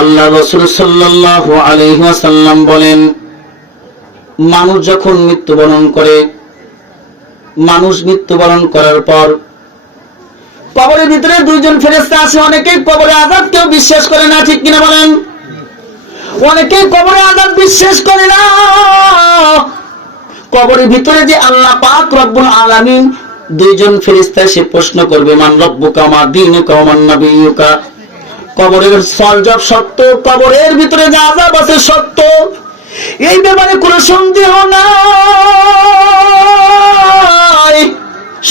আল্লাহ রাসূল সাল্লাল্লাহু আলাইহি ওয়াসাল্লাম বলেন, মানুষ যখন মৃত্যুবরণ করে, মানুষ মৃত্যুবরণ করার পর কবরের ভিতরে দুইজন ফেরেশতা আছে। অনেকেই কবরে আযাব কেউ বিশ্বাস করে না, ঠিক কিনা বলেন? অনেকেই কবরে আযাব বিশ্বাস করে না। কবরের ভিতরে যে আল্লাহ পাক রব্বুল আলামিন দুইজন ফেরেশতা সে প্রশ্ন করবে, মান রব্বুকা মা দীনুকা ওয়া মান নাবিয়্যুকা। কবরের সলজব সত্য, কবরের ভিতরে যে আযাব আছে সত্য, এই ব্যাপারে কোনো সন্দেহ নাই।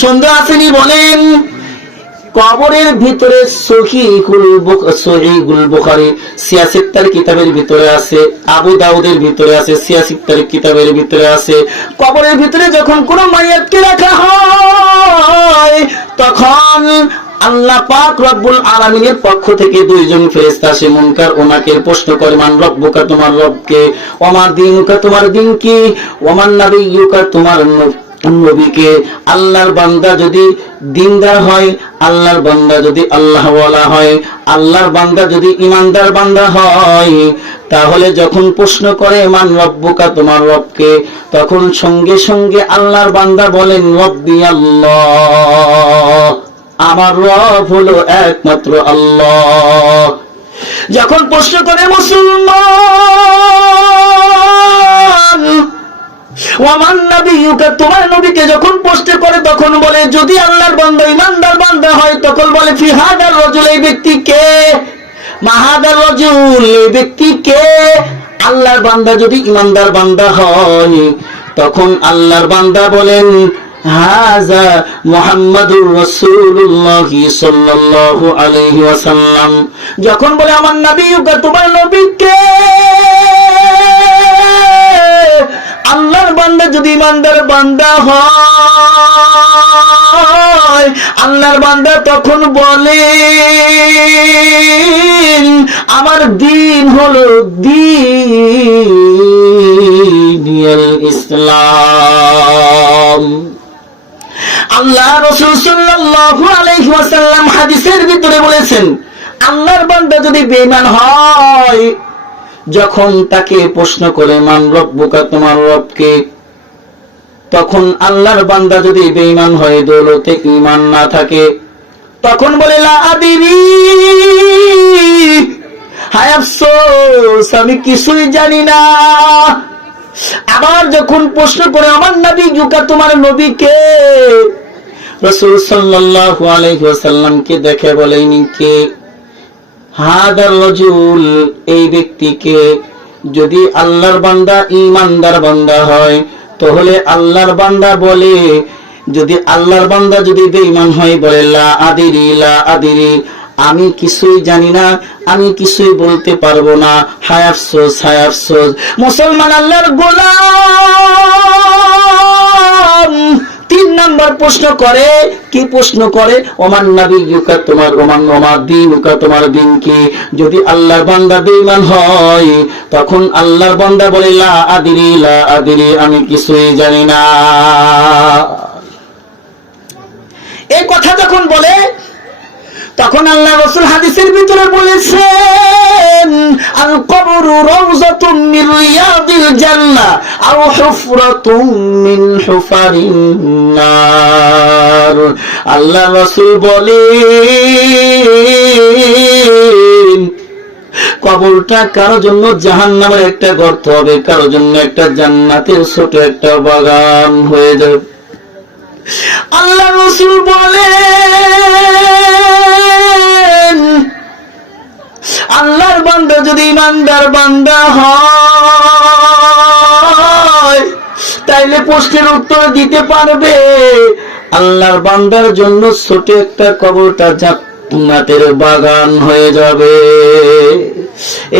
সন্দেহ আসেনি বলেন? কবরের ভিতরে সহিহুল বুখারী সিয়াসিত্তার কিতাবের ভিতরে আছে, আবু দাউদের ভিতরে আছে, সিয়াসিত্তার কিতাবের ভিতরে আছে, কবরের ভিতরে যখন কোনো মাইয়াতকে রাখা হয় তখন আল্লাহ পাক রব্বুল আলামিনের পক্ষ থেকে দুইজন ফেরেশতা আসে, মুনকার ও নাকির প্রশ্ন করে, মান রব্বুকা তোমার রবকে, ওয়া মা দীনুকা তোমার দিন কি, ওয়া মান নাবিয়্যুকা তোমার নবীকে। আল্লাহর বান্দা যদি দিনদার হয়, আল্লাহর বান্দা যদি আল্লাহওয়ালা হয়, আল্লাহর বান্দা যদি ঈমানদার বান্দা হয়, তাহলে যখন প্রশ্ন করে মান রব্বুকা তোমার রবকে, তখন সঙ্গে সঙ্গে আল্লাহর বান্দা বলেন রব্বি আল্লাহ, আমার রব হলো একমাত্র আল্লাহ। যখন প্রশ্ন করে মুসলমান ওয়ামান নাবিয়্যুকা তোমার নবীকে যখন প্রশ্ন করে, তখন বলে যদি আল্লাহর বান্দা ঈমানদার বান্দা হয়, তখন বলে ফি হাদার রাজুল, এই ব্যক্তি কে, মাহাদার রাজুল, এই ব্যক্তি কে। আল্লাহর বান্দা যদি ঈমানদার বান্দা হয়, তখন আল্লাহর বান্দা বলেন হাযা মুহাম্মাদুর রাসূলুল্লাহ সাল্লাল্লাহু আলাইহি ওয়াসাল্লাম। যখন বলে আমার নাবিয়্যুকা তোমার নবীকে, আল্লাহর বান্দা যদি ঈমানদার বান্দা হয়, আল্লাহর বান্দা তখন বলে আমার দ্বীন হলো দ্বীনুল ইসলাম। আল্লাহ রাসূল সাল্লাল্লাহু আলাইহি ওয়াসাল্লাম হাদিসের ভিতরে বলেছেন, আল্লাহর বান্দা যদি বেঈমান হয়, যখন তাকে প্রশ্ন করে মান রব্বুকা তোমার রবকে, তখন আল্লাহর বান্দা যদি বেঈমান হয়, দৌলতে ঈমান না থাকে, তখন বলে লা আদিরি, হায় আফসোস আমি কিছুই জানি না। আবার যখন প্রশ্ন করে আমার নাবিয়্যুকা তোমার নবীকে, রাসূল সাল্লাল্লাহু আলাইহি ওয়াসাল্লামকে দেখে বলেন কে, হাদার রাজুল, এই ব্যক্তিকে। যদি আল্লাহর বান্দা ঈমানদার বান্দা হয়, তাহলে আল্লাহর বান্দা বলে, যদি আল্লাহর বান্দা যদি বেঈমান হয়, বলে লা আদিরি, লা আদিরি, আমি কিছুই জানি না, আমি কিছুই বলতে পারবো না, হায় আফসোস, হায় আফসোস। মুসলমান আল্লাহর গোলাম 3 নাম্বার প্রশ্ন করে, কি প্রশ্ন করে, ওমান নাবিয়্যুকা তোমার ওমা দীনুকা তোমার দিন কি। যদি আল্লাহর বান্দা বেঈমান হয়, তখন আল্লাহর বান্দা বলে লা আদিরি, লা আদিরি, আমি কিছুই জানি না। এই কথা যখন বলে, তখন আল্লাহ রাসূল হাদিসের ভিতরে বলেছেন আল কবরু রাউযাতুম মির রিয়াদিল জান্নাহ আও হুফরাতুম মিন হুফারিন নার। আল্লাহ রাসূল বলেন কবরটা কারোর জন্য জাহান্নামের একটা গর্ত হবে, কারোর জন্য একটা জান্নাতের ছোট একটা বাগান হয়ে যাবে। আল্লাহ রাসূল বলেন আল্লাহর বান্দা যদি ঈমানদার বান্দা হয়, তাইলে প্রশ্নের উত্তর দিতে পারবে। আল্লাহর বান্দার জন্য ছোট একটা কবরটা জান্নাতের বাগান হয়ে যাবে।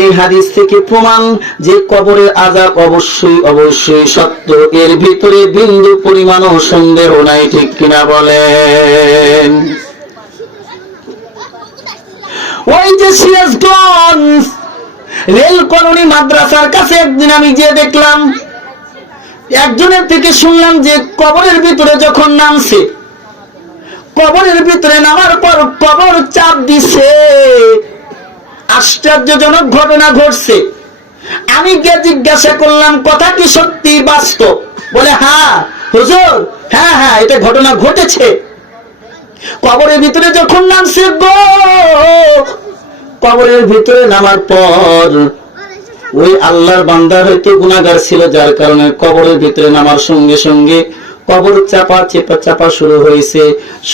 এই হাদিস থেকে প্রমাণ যে কবরের আযাব অবশ্যই অবশ্যই সত্য, এর ভিতরে বিন্দু পরিমাণও সন্দেহ নাই, ঠিক কিনা বলেন? ওই যে সিরাজগঞ্জ রেল কলোনি মাদ্রাসার কাছে একদিন আমি গিয়ে দেখলাম, একজনের থেকে শুনলাম যে কবরের ভিতরে যখন নামছে, কবরের ভিতরে নামার পর কবর চাপ দিছে, আশ্চর্যজনক ঘটনা ঘটছে। আমি গিয়ে জিজ্ঞাসা করলাম কথা কি সত্যি বাস্তব? বলে হ্যাঁ হুজুর, হ্যাঁ হ্যাঁ এটা ঘটনা ঘটেছে। কবরের ভিতরে যখন নামছে গো, কবরের ভিতরে নামার পর ওই আল্লাহর বান্দা হয়তো গুনাহগার ছিল, যার কারণে কবরের ভিতরে নামার সঙ্গে সঙ্গে কবর চাপা শুরু হয়েছে।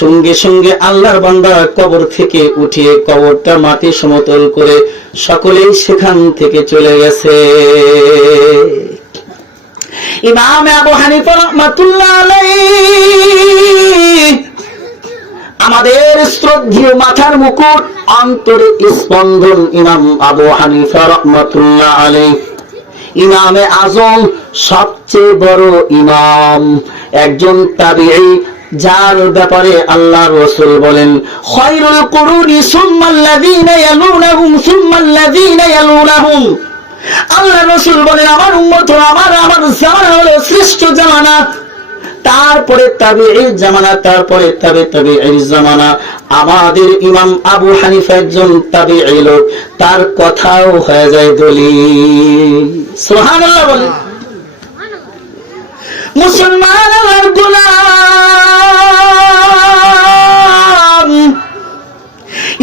সঙ্গে সঙ্গে আল্লাহর বান্দা কবর থেকে উঠিয়ে কবরটা মাটি সমতল করে সকলেই সেখান থেকে চলে গেছে। ইমাম আবু হানিফা রাহমাতুল্লাহ আলাইহি, আমাদের শ্রদ্ধেয় মাথার মুকুট, অন্তরে স্পন্দন ইমাম আবু হানিফা রাহমাতুল্লাহ আলাইহি, ইমামে আজম, সবচেয়ে বড় ইমাম, একজন তাবিঈ, যার ব্যাপারে আল্লাহর রাসূল বলেন খায়রুল কুরুনি সুম্মাল্লাযীনা ইয়ালুনাহুম সুম্মাল্লাযীনা ইয়ালুনাহুম। আল্লাহর রাসূল বলেন আমার উম্মত আমার জামানা হলো শ্রেষ্ঠ জামানা, তারপরে তাবিঈর জামানা, তারপরে তাবিঈর জামানা। আমাদের ইমাম আবু হানিফা একজন তাবিঈ লোক, তার কথাও হয়ে যায় দলিল। সুবহানাল্লাহ বলে। মুসলমান আল্লাহর গোলাম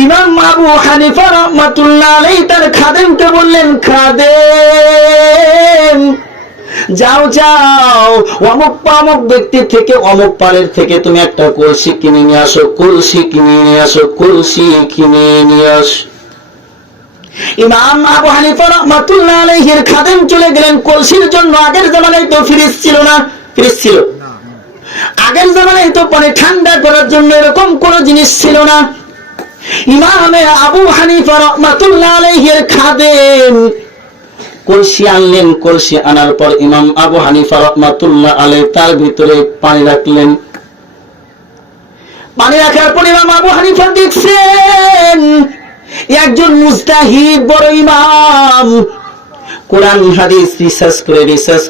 ইমাম আবু হানিফা রাহমাতুল্লাহ আলাইহি তার খাদেমকে বললেন, খাদেম যাও যাও অমুক ব্যক্তি থেকে অমুক পারের থেকে তুমি একটা কলসি কিনে নিয়ে আসো, কলসি কিনে নিয়ে আসো, কলসি কিনে নিয়ে আসো। ইমাম আবু হানিফা রাহমাতুল্লাহ আলাইহির খাদেম চলে গেলেন কলসির জন্য। আগের জামানায় তো ফ্রিজ ছিল না, ফ্রিজ ছিল, আগের জামানায় তো পানি ঠান্ডা করার জন্য এরকম কোন জিনিস ছিল না। ইমাম আবু হানিফা রাহমাতুল্লাহ আলাইহির খাদেম কলসি আনলেন। কলসি আনার পর ইমাম আবু হানিফা রাহমাতুল্লাহ আলাইহি তার ভিতরে পানি রাখলেন। পানি রাখার পর ইমাম আবু হানিফা দেখছেন একজন মুজতাহিদ বড় ইমাম, কোরআন হাদিস রিসার্চ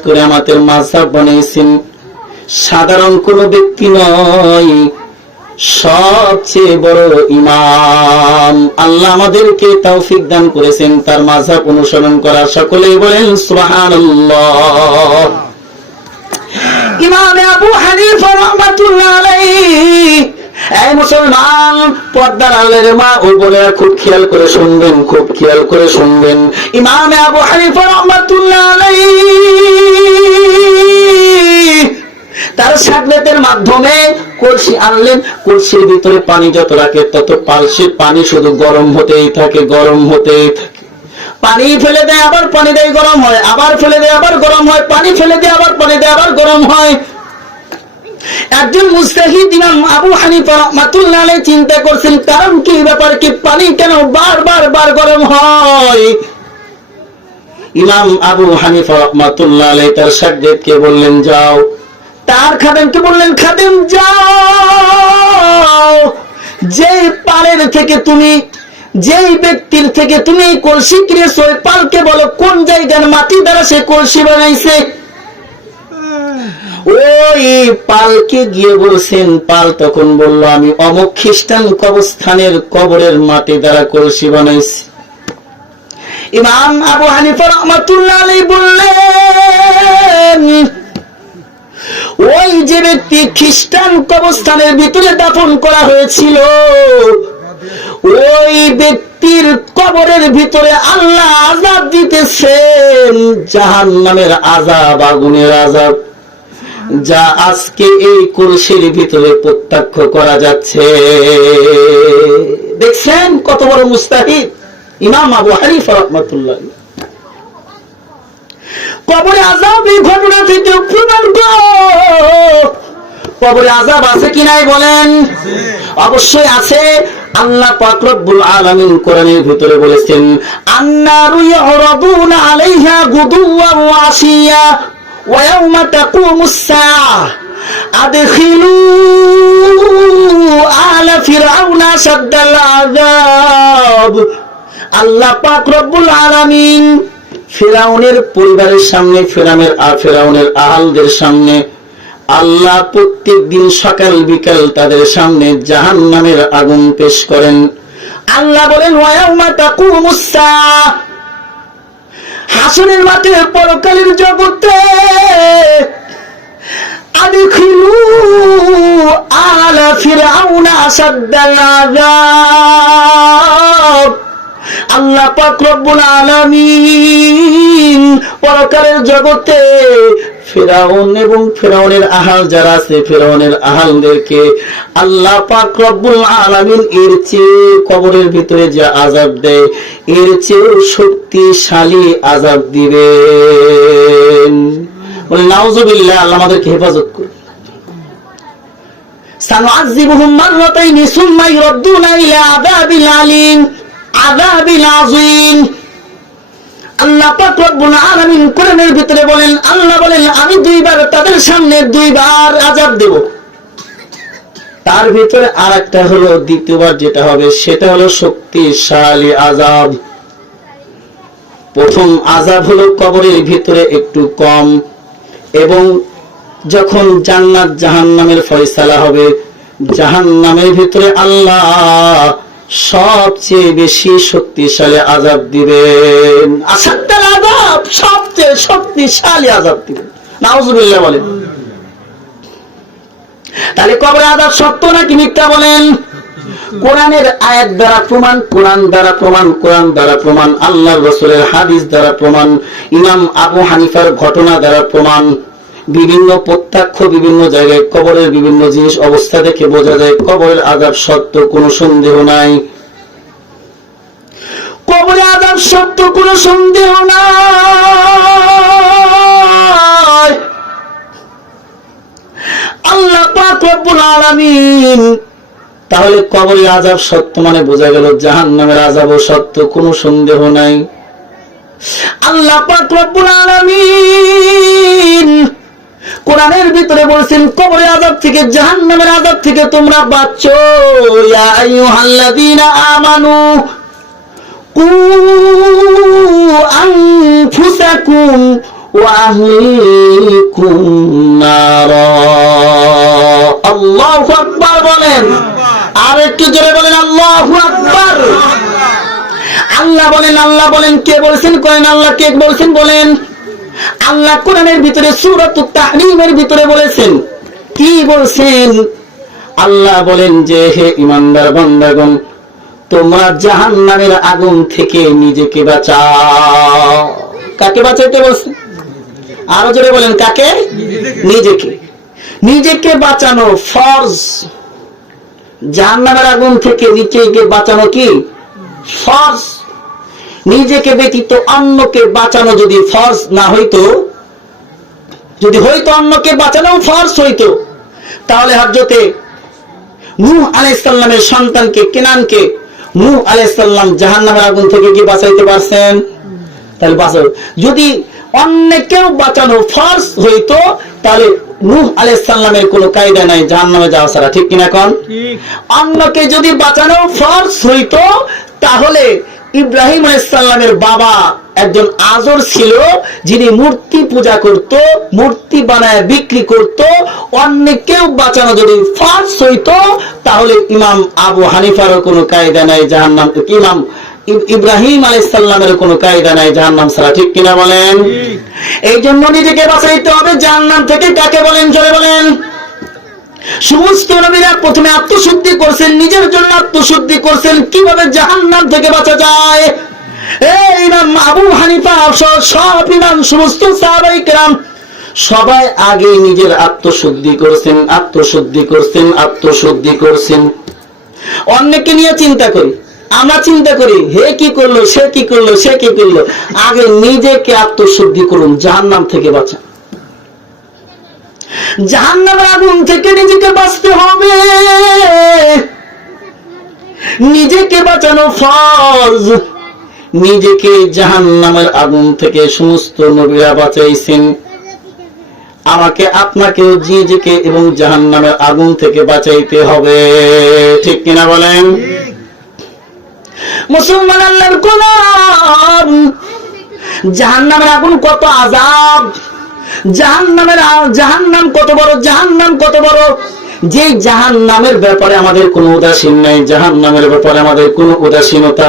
করে আমাদের মাযহাব বানিয়েছেন। সাধারণ কোন ব্যক্তি নয়, সবচেয়ে বড় ইমাম। আল্লাহ আমাদেরকে তৌফিক দান করেছেন তার মাযহাব অনুসরণ করা। সকলেই বলেন সুবহানাল্লাহ। ইমাম আবু হানিফা রাহমাতুল্লাহ আলাইহি, এই মুসলমান পর্দার আলের মা ও বোনেরা খুব খেয়াল করে শুনবেন, খুব খেয়াল করে শুনবেন। ইমাম আবু হানিফা রাহমাতুল্লাহ আলাইহি তার সাগরেদের মাধ্যমে কলসি আনলেন। কলসির ভিতরে পানি যত রাখে তত পানি শুধু গরম হতেই থাকে, গরম হতেই থাকে। পানি ফেলে দেয় আবার পানি দেয়, গরম হয়, আবার ফেলে দেয় আবার গরম হয়, পানি ফেলে দেয় আবার পানি দেয় আবার গরম হয়। একজন মুজতাহিদ ইমাম আবু হানিফা রাহমাতুল্লাহ আলাইহি চিন্তা করছেন কারণ কি, ব্যাপার কি, পানি কেন বার গরম হয়। ইমাম আবু হানিফা রাহমাতুল্লাহ আলাইহি তার শাগির্দকে বললেন যাও, তার খাদেমকে বললেন খাদেম যাও, যেই পালের থেকে তুমি, যেই ব্যক্তির থেকে তুমি কলসি কিনেছো ওই পালকে বলো কোন জায়গার মাটি দ্বারা সে কলসি বানাইছে। ওই পালকে গিয়ে বলছেন, পাল তখন বলল আমি অমুক খ্রিস্টান কবরস্থানের কবরের মাটি দ্বারা কলসি বানাইছি। ইমাম আবু হানিফা রাহমাতুল্লাহ আলাইহি বললেন ওই যে ব্যক্তি খ্রিস্টান কবরস্থানের ভিতরে দাফন করা হয়েছিল ওই ব্যক্তির কবরের ভিতরে আল্লাহ আযাব দিতেছেন, জাহান্নামের আযাব, আগুনের আযাব, যা আজকে এই কলসির ভিতরে প্রত্যক্ষ করা যাচ্ছে। দেখছেন কত বড় মুস্তাহিদ ইমাম আবু হানিফা রাহমাতুল্লাহ। কবরে আযাব এই ঘটনা থেকে প্রমাণ গো, কবরে আযাব আছে কি নাই বলেন? অবশ্যই আছে। আল্লাহ পাক রব্বুল আলামিন কোরআনের ভিতরে বলেছেন আন্নারু ইউরাদুনা আলাইহা গুদুওয়ান ওয়া আশিয়া ওয়া ইয়াওমা তাকুমুস সাআহ আদখিলু আলা ফিরআউনা শাদ্দাল আযাব। আল্লাহ পাক রব্বুল আলামিন ফিরআউনের পরিবারের সামনে, ফিরআউনের আহলদের সামনে আল্লাহ প্রত্যেক দিন সকাল বিকাল তাদের সামনে জাহান্নামের আগুন পেশ করেন। আল্লাহ বলেন ওয়া ইয়াউমা তাকুমুস সাআহ, হাসরের মাঠে পরকালের জগতে আদখিলু আলা ফিরআউনা আসাদ্দাল আযাব। আল্লাহ পাক রব্বুল আলামিন পরকালের জগতে ফিরআউন এবং ফিরআউনের আহাল যারা আছে, ফিরআউনের আহালদেরকে আল্লাহ পাক রব্বুল আলামিন এর চেয়ে কবরের ভিতরে যে আযাব দেয় এর চেয়ে শক্তিশালী আযাব দিবেন। বলে নাউযুবিল্লাহ, আল্লাহ আমাদেরকে হেফাজত করুন। সানুআযিবুহুম মাররাতাইনি সুম্মা ইউরাদ্দুনা ইলা আযাবিল আলীম আযাবিল আযীম। আল্লাহ পাক রব্বুল আলামিন কোরআনের ভিতরে বলেন, আল্লাহ বলেন আমি দুইবার তাদের সামনে দুইবার আযাব দেব। তার ভিতরে আরেকটা হলো দ্বিতীয়বার যেটা হবে সেটা হলো শক্তিশালী আযাব। প্রথম আযাব হলো কবরের ভিতরে একটু কম, এবং যখন জান্নাত জাহান্নামের ফয়সালা হবে জাহান্নামের ভিতরে আল্লাহ সবচেয়ে বেশি শক্তিশালী আযাব দিবেন। আসাদ্দাল আযাব, সবচেয়ে শক্তিশালী আযাব দিবেন। নাউযুবিল্লাহ বলেন। তাহলে কবরের আযাব সত্য নাকি মিথ্যা বলেন? কোরআনের আয়াত দ্বারা প্রমাণ, কোরআন দ্বারা প্রমাণ, কোরআন দ্বারা প্রমাণ, আল্লাহর রাসূলের হাদিস দ্বারা প্রমাণ, ইমাম আবু হানিফার ঘটনা দ্বারা প্রমাণ, বিভিন্ন প্রত্যক্ষ বিভিন্ন জায়গায় কবরের বিভিন্ন জিনিস অবস্থা দেখে বোঝা যায় কবরের আযাব সত্য, কোনো সন্দেহ নাই। কবরের আযাব সত্য, কোনো সন্দেহ নাই। আল্লাহ পাক রব্বুল আলামিন তাহলে কবরের আযাব সত্য মানে বোঝা গেল জাহান্নামের আযাবও সত্য, কোনো সন্দেহ নাই। আল্লাহ পাক রব্বুল আলামিন কোরআনের ভিতরে বলেছেন কবরের আযাব থেকে, জাহান্নামের আযাব থেকে তোমরা বাঁচো। ইয়া আইয়ুহাল্লাযীনা আমানু কু আনফুসাকুম ওয়া আহলিকুম নারা। আল্লাহু আকবার বলেন, আর একটু জোরে বলেন আল্লাহু আকবার। আল্লাহ বলেন, আল্লাহ বলেন, কে বলেছেন করেন, আল্লাহ কে বলেছেন বলেন। আল্লাহ কোরআনের ভিতরে সূরাতুত তাহরীমের ভিতরে বলেছেন, কি বলেছেন? আল্লাহ বলেন যে হে ঈমানদার বান্দাগণ তোমরা জাহান্নামের আগুন থেকে নিজেকে বাঁচাও। কাকে বাঁচাইতে বলছেন? আরো জোরে বলেন, কাকে? নিজেকে। নিজেকে বাঁচানো ফরজ। জাহান্নামের আগুন থেকে নিজেকে বাঁচানো কি ফরজ। নিজেকে ব্যতীত অন্যকে বাঁচানো যদি ফরজ না হইতো, যদি হইতো অন্যকে বাঁচানো ফরজ হইতো, তাহলে হযরতে নূহ আলাইহিস সালামের সন্তানকে কেনানকে নূহ আলাইহিস সালাম জাহান্নামের আগুন থেকে কি বাঁচাইতে পারছেন? তাহলে বাঁচাও। যদি অন্যকেও বাঁচানো ফরজ হইতো তাহলে নূহ আলাইহিস সালামের কোনো কায়দা নাই জাহান্নামে যাওয়া ছাড়া, ঠিক কিনা কোন? অন্যকে যদি বাঁচানো ফরজ হইতো তাহলে ইব্রাহিম আলাইহিস সালামের বাবা একজন আজর ছিল যিনি মূর্তি পূজা করত, মূর্তি বানায় বিক্রি করত। অন্যকেও বাঁচানো যদি ফরজ হইতো তাহলে ইমাম আবু হানিফারও কোনো কায়দা নাই জাহান্নাম, ইমাম ইব্রাহিম আলাইহিস সালামের কোনো কায়দা নাই জাহান্নাম ছাড়া, ঠিক কিনা বলেন? এই জন্য নিজেকে বাঁচাইতে হবে জাহান্নাম থেকে। কাকে বলেন? জোরে বলেন। সমস্ত নবীরা প্রথমে আত্মশুদ্ধি করছেন, নিজের জন্য আত্মশুদ্ধি করছেন কিভাবে জাহান্নাম থেকে বাঁচা যায়। এই ইমাম আবু হানিফা সব ইমাম সমস্ত সাহাবায়ে কেরাম সবাই আগে নিজের আত্মশুদ্ধি করছেন, আত্মশুদ্ধি করছেন, আত্মশুদ্ধি করছেন। অন্যকে নিয়ে চিন্তা করি, আমরা চিন্তা করি হে কি করলো, সে কি করলো, সে কি করলো। আগে নিজেকে আত্মশুদ্ধি করুন, জাহান্নাম থেকে বাঁচান। জাহান্নামের আগুন থেকে নিজেকে বাঁচতে হবে। নিজেকে বাঁচানো ফরজ। নিজেকে জাহান্নামের আগুন থেকে সমস্ত নবীরা বাঁচাইছেন। আমাকে আপনাকেও নিজেকে এবং জাহান্নামের আগুন থেকে বাঁচাইতে হবে, ঠিক কিনা বলেন? মুসলমান আল্লাহর গোলাম, জাহান্নামের আগুন কত আযাব, জাহান্নাম কত বড়, জাহান্নাম কত বড় যে জাহান্নামের ব্যাপারে আমাদের কোনো উদাসীন নাই, জাহান্নামের ব্যাপারে আমাদের কোনো উদাসীনতা।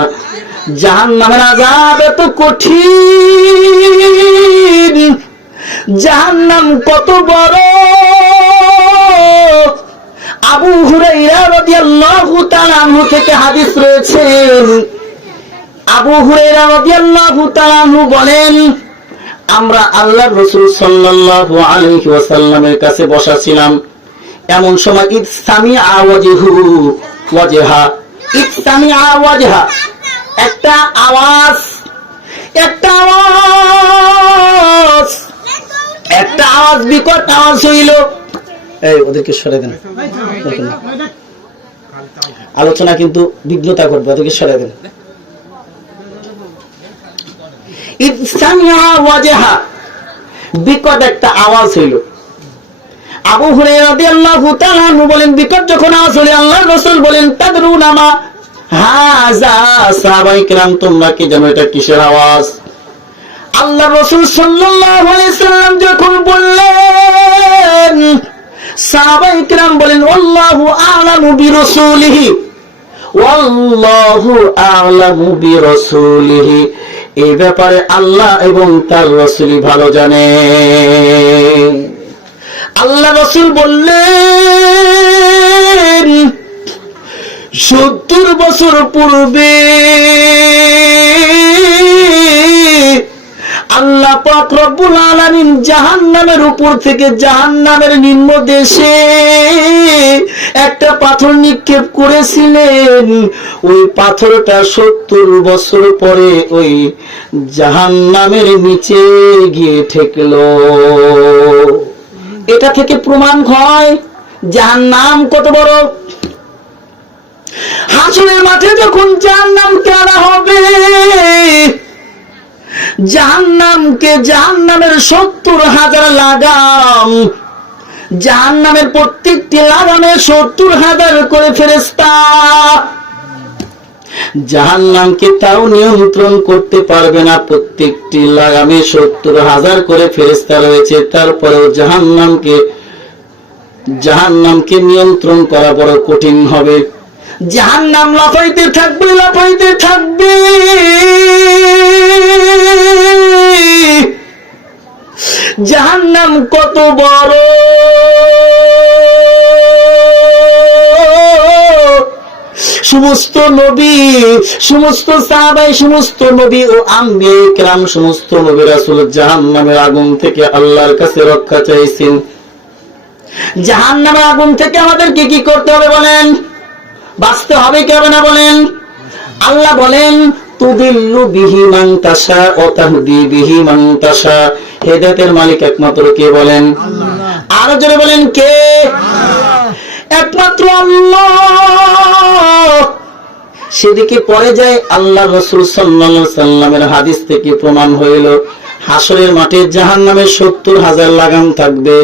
জাহান্নামের আযাব এত কঠিন, জাহান্নাম কত বড়। আবু হুরায়রা রাদিয়াল্লাহু তাআলা আনহু থেকে হাদিস রয়েছে। আবু হুরায়রা রাদিয়াল্লাহু তাআলা আনহু বলেন, আমরা আল্লাহর রাসূল সাল্লাল্লাহু আলাইহি ওয়াসাল্লামের কাছে বসা ছিলাম। এমন সময় ইসসামিআ ওয়াজহু ওয়াজহা, ইসসামিআ ওয়াজহা, একটা আওয়াজ, একটা আওয়াজ, একটা আওয়াজ, বিকট আওয়াজ হইল। এই ওদেরকে সরে দেন, আলোচনা কিন্তু বিঘ্নতা করবে, ওদেরকে সরে দেন। ইসসামিআ ওয়াজহা, বিকট একটা আওয়াজ হইল। আবু হুরায়রা রাদিয়াল্লাহু তাআলা আনহু বলেন, বিকট যখন আওয়াজ হলো আল্লাহর রাসূল বলেন, তাদরুনা মা হাযা, সাহাবায়ে কেরাম তোমরা কি জানো এটা কিসের আওয়াজ? আল্লাহর রাসূল সাল্লাল্লাহু আলাইহি সাল্লাম যখন বললেন, সাহাবায়ে কেরাম বলেন, আল্লাহু আ'লামু বিরাসূলিহি, আল্লাহু আ'লামু বিরাসূলিহি, এই ব্যাপারে আল্লাহ এবং তার রাসূলই ভালো জানে। আল্লাহ রাসূল বললেন, 70 বছর পূর্বে আল্লাহ পাক রব্বুল আলামিন জাহান্নামের উপর থেকে জাহান্নামের নিম্ন দেশে একটা পাথর নিক্ষেপ করেছিলেন। ওই পাথরটা 70 বছর পরে ওই জাহান্নামের নিচে গিয়ে ঠেকলো। এটা থেকে প্রমাণ হয় জাহান্নাম কত বড়। হাসরের মাঠে যখন জাহান্নামকে আনা হবে, জাহান্নামকে, জাহান্নামের 70,000 লাগাম, জাহান্নামের প্রত্যেকটি লাগামে 70,000 করে ফেরেশতা। জাহান্নামকে তাও নিয়ন্ত্রণ করতে পারবে না, প্রত্যেকটি লাগামে 70,000 করে ফেরেশতা রয়েছে। তারপরেও জাহান্নামকে নিয়ন্ত্রণ করা বড় কঠিন হবে। জাহান্নাম লাফাইতে থাকবে, লাফাইতে থাকবে। জাহান্নাম কত বড়, সমস্ত নবী, সমস্ত সাহাবাই, সমস্ত নবী ও আম্বিয়া কিরাম, সমস্ত নবী রাসূল জাহান্নামের আগুন থেকে আল্লাহর কাছে রক্ষা চাইছেন। জাহান্নামের আগুন থেকে আমাদেরকে কি করতে হবে বলেন? বাঁচতে হবে কি হবে না বলেন? আল্লাহ বলেন, তুদিল্লু বিহি মান তাশা ওয়া তাহদি বিহি মান তাশা, হেদায়েতের মালিক একমাত্র কে বলেন? আল্লাহ। আরো জোরে বলেন কে? আল্লাহ। একমাত্র আল্লাহ। সেদিকে পরে যায় আল্লাহ রাসূল সাল্লাল্লাহু আলাইহি সাল্লামের হাদিস থেকে প্রমাণ হইল, হাসরের মাঠে জাহান্নামের 70,000 লাগাম থাকবে।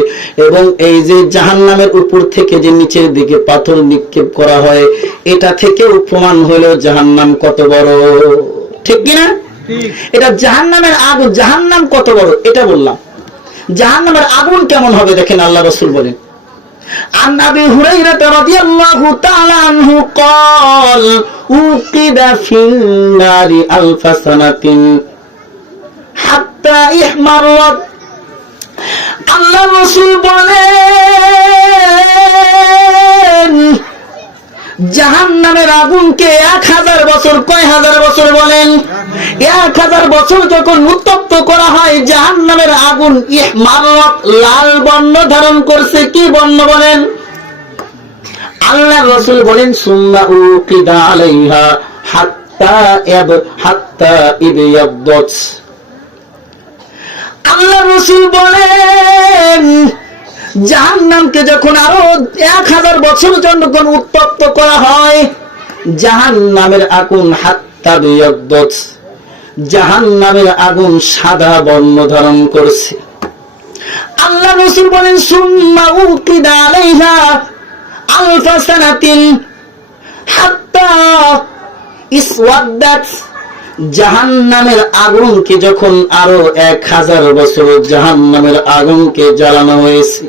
এবং এই যে জাহান্নামের উপর থেকে যে নিচের দিকে পাথর নিক্ষেপ করা হয়, এটা থেকেও প্রমাণ হইল জাহান্নাম কত বড়। ঠিক কিনা? এটা জাহান্নামের আগুন, জাহান্নাম কত বড় এটা বললাম। জাহান্নামের আগুন কেমন হবে দেখেন, আল্লাহ রাসূল বলেন, عن أبي هريرة رضي الله تعالى عنه قال أوقد في النار 1000 سنة حتى احمرت। আল্লাহ রাসূল বলেন, জাহান্নামের আগুনকে 1000 বছর, কয় হাজার বছর বলেন? 1000 বছর যখন উত্তপ্ত করা হয়, জাহান্নামের আগুন ইহমারত, লাল বর্ণ ধারণ করছে। কি বর্ণ বলেন? আল্লাহ রাসূল বলেন, সুম্মা উকিদা আলাইহা হাত্তা ইবয়াদ্দাত। আল্লাহ রাসূল বলেন, জাহান্নামকে যখন আরো 1000 বছর যখন উত্তপ্ত করা হয়, জাহান্নামের আগুন হাত্তা বিয়াদ্দাত, জাহান্নামের আগুন সাদা বর্ণ ধারণ করছে। আল্লাহ রাসূল বলেন, সুম্মা উকিদা আলাইহা 1000 সানাতিন হাত্তা ইসওয়াদ্দাত, জাহান্নামের আগুনকে যখন আরো 1000 বছর জাহান্নামের আগুনকে জ্বালানো হয়েছে,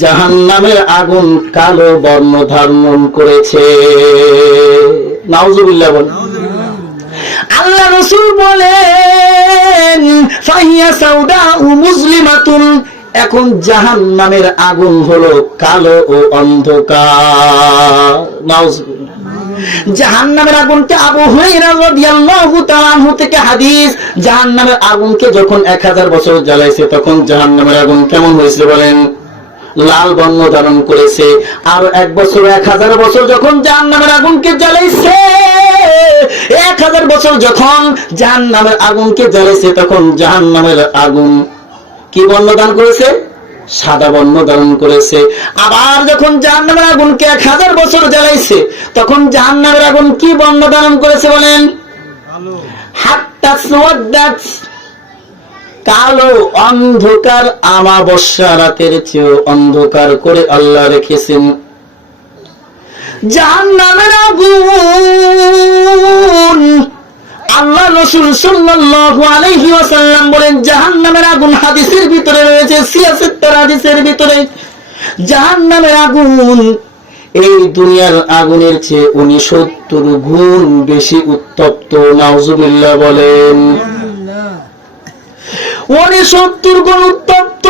জাহান্নামের আগুন কালো বর্ণ ধারণ করেছে। নাউজুবিল্লাহ বলেন। আল্লাহ রাসূল বলেন ফাহিয়া সাউদাউ মুসলিমাতুন, এখন জাহান্নামের আগুন হলো কালো ও অন্ধকার। নাউজুবিল্লাহ। জাহান্নামের আগুনকে আবু হুরায়রা রাদিয়াল্লাহু তাআলা আনহু থেকে হাদিস, জাহান্নামের আগুনকে যখন 1000 বছর জ্বালাইছে তখন জাহান্নামের আগুন কেমন হয়েছে বলেন? লাল বর্ণ ধারণ করেছে। আর 1 বছর 1000 বছর যখন জাহান্নামের আগুনকে জ্বালাইছে, 1000 বছর যখন জাহান্নামের আগুনকে জ্বালাইছে তখন জাহান্নামের আগুন কি বর্ণ ধারণ করেছে? সাদা বর্ণ ধারণ করেছে। আবার যখন জাহান্নামের আগুনকে 1000 বছর জ্বালাইছে তখন জাহান্নামের আগুন কি বর্ণ ধারণ করেছে বলেন? হাত্তা সুওয়াদ্দাত, কালো অন্ধকার, আমাবস্যা রাতের চেয়েও অন্ধকার করে আল্লাহ রেখেছেন। জাহান্নামের আগুন, আল্লাহ রাসূল সাল্লাল্লাহু আলাইহি ওয়াসাল্লাম বলেন জাহান্নামের আগুন হাদিসের ভিতরে রয়েছে, সিয়াসিত্তার হাদিসের ভিতরে, জাহান্নামের আগুন এই দুনিয়ার আগুনের চেয়ে 69 গুণ বেশি উত্তপ্ত। নাউজুবিল্লাহ বলেন। 69 গুণ উত্তপ্ত।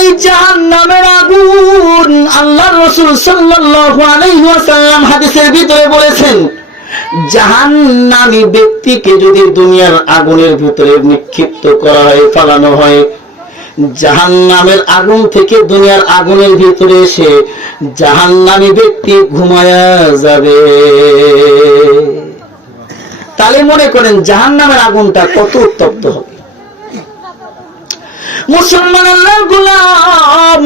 এই জাহান্নামের আগুন আল্লাহ রাসূল সাল্লাল্লাহু আলাইহি ওয়াসাল্লাম হাদিসের ভিতরে বলেছেন, জাহান্নামী ব্যক্তিকে যদি দুনিয়ার আগুনের ভিতরে নিক্ষিপ্ত করা হয়, ফালানো হয়, জাহান্নামের আগুন থেকে দুনিয়ার আগুনের ভিতরে এসে জাহান্নামী ব্যক্তি ঘুমায়া যাবে। তাহলে মনে করেন জাহান্নামের আগুনটা কত উত্তপ্ত হবে। মুসলমান আল্লাহর গোলাম,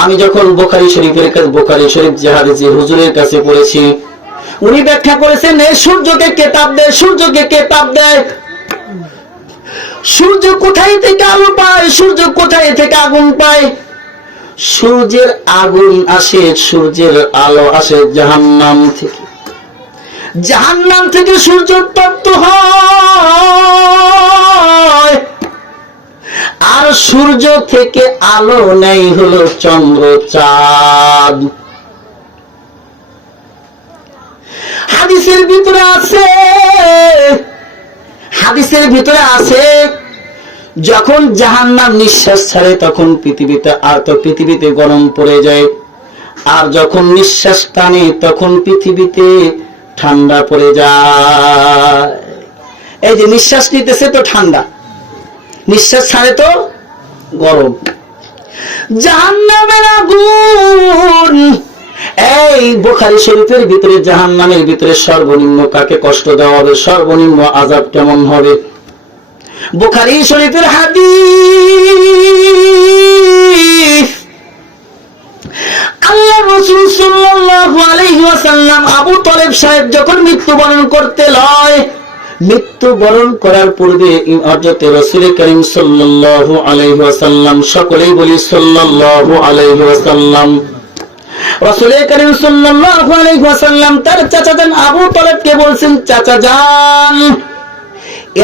আমি যখন বুখারী শরীফের কাছে, বুখারী শরীফ যে হুজুরের কাছে পড়েছি, উনি ব্যাখ্যা করেছেন এই সূর্যকে কেতাব দেয়, সূর্যকে কেতাব দেয়। সূর্য কোথায় থেকে আলো পায়? সূর্য কোথায় থেকে আগুন পায়? সূর্যের আগুন আসে, সূর্যের আলো আসে জাহান্নাম থেকে। জাহান্নাম থেকে সূর্য উত্তপ্ত হয়, আর সূর্য থেকে আলো নেই হলো চন্দ্র চাঁদ। হাদিসের ভিতরে আছে যখন জাহান্নাম নিঃশ্বাস ছাড়ে তখন পৃথিবীতে গরম পড়ে যায়, আর যখন নিঃশ্বাস টানে তখন পৃথিবীতে ঠান্ডা পড়ে যায়। এই যে নিঃশ্বাস নিতেছে তো ঠান্ডা, নিঃশ্বাস ছাড়ে তো গরম। জাহান্নামের আগুন, এই বুখারী শরীফের ভিতরে জাহান্নামের ভিতরে সর্বনিম্ন কাকে কষ্ট দেওয়া হবে, সর্বনিম্ন আযাব কেমন হবে? বুখারী শরীফের হাদিস, আল্লাহ রাসূল সাল্লাল্লাহু আলাইহি ওয়াসাল্লাম আবু তালেব সাহেব যখন মৃত্যুবরণ করতে লয়, মৃত্যুবরণ করার পূর্বে হযরত রাসূল করিম সাল্লাল্লাহু আলাইহি ওয়াসাল্লাম, সকলেই বলি সাল্লাল্লাহু আলাইহি ওয়াসাল্লাম, রাসূল করিম সাল্লাল্লাহু আলাইহি ওয়াসাল্লাম তার চাচা যান আবু তালেবকে বলছেন, চাচা যান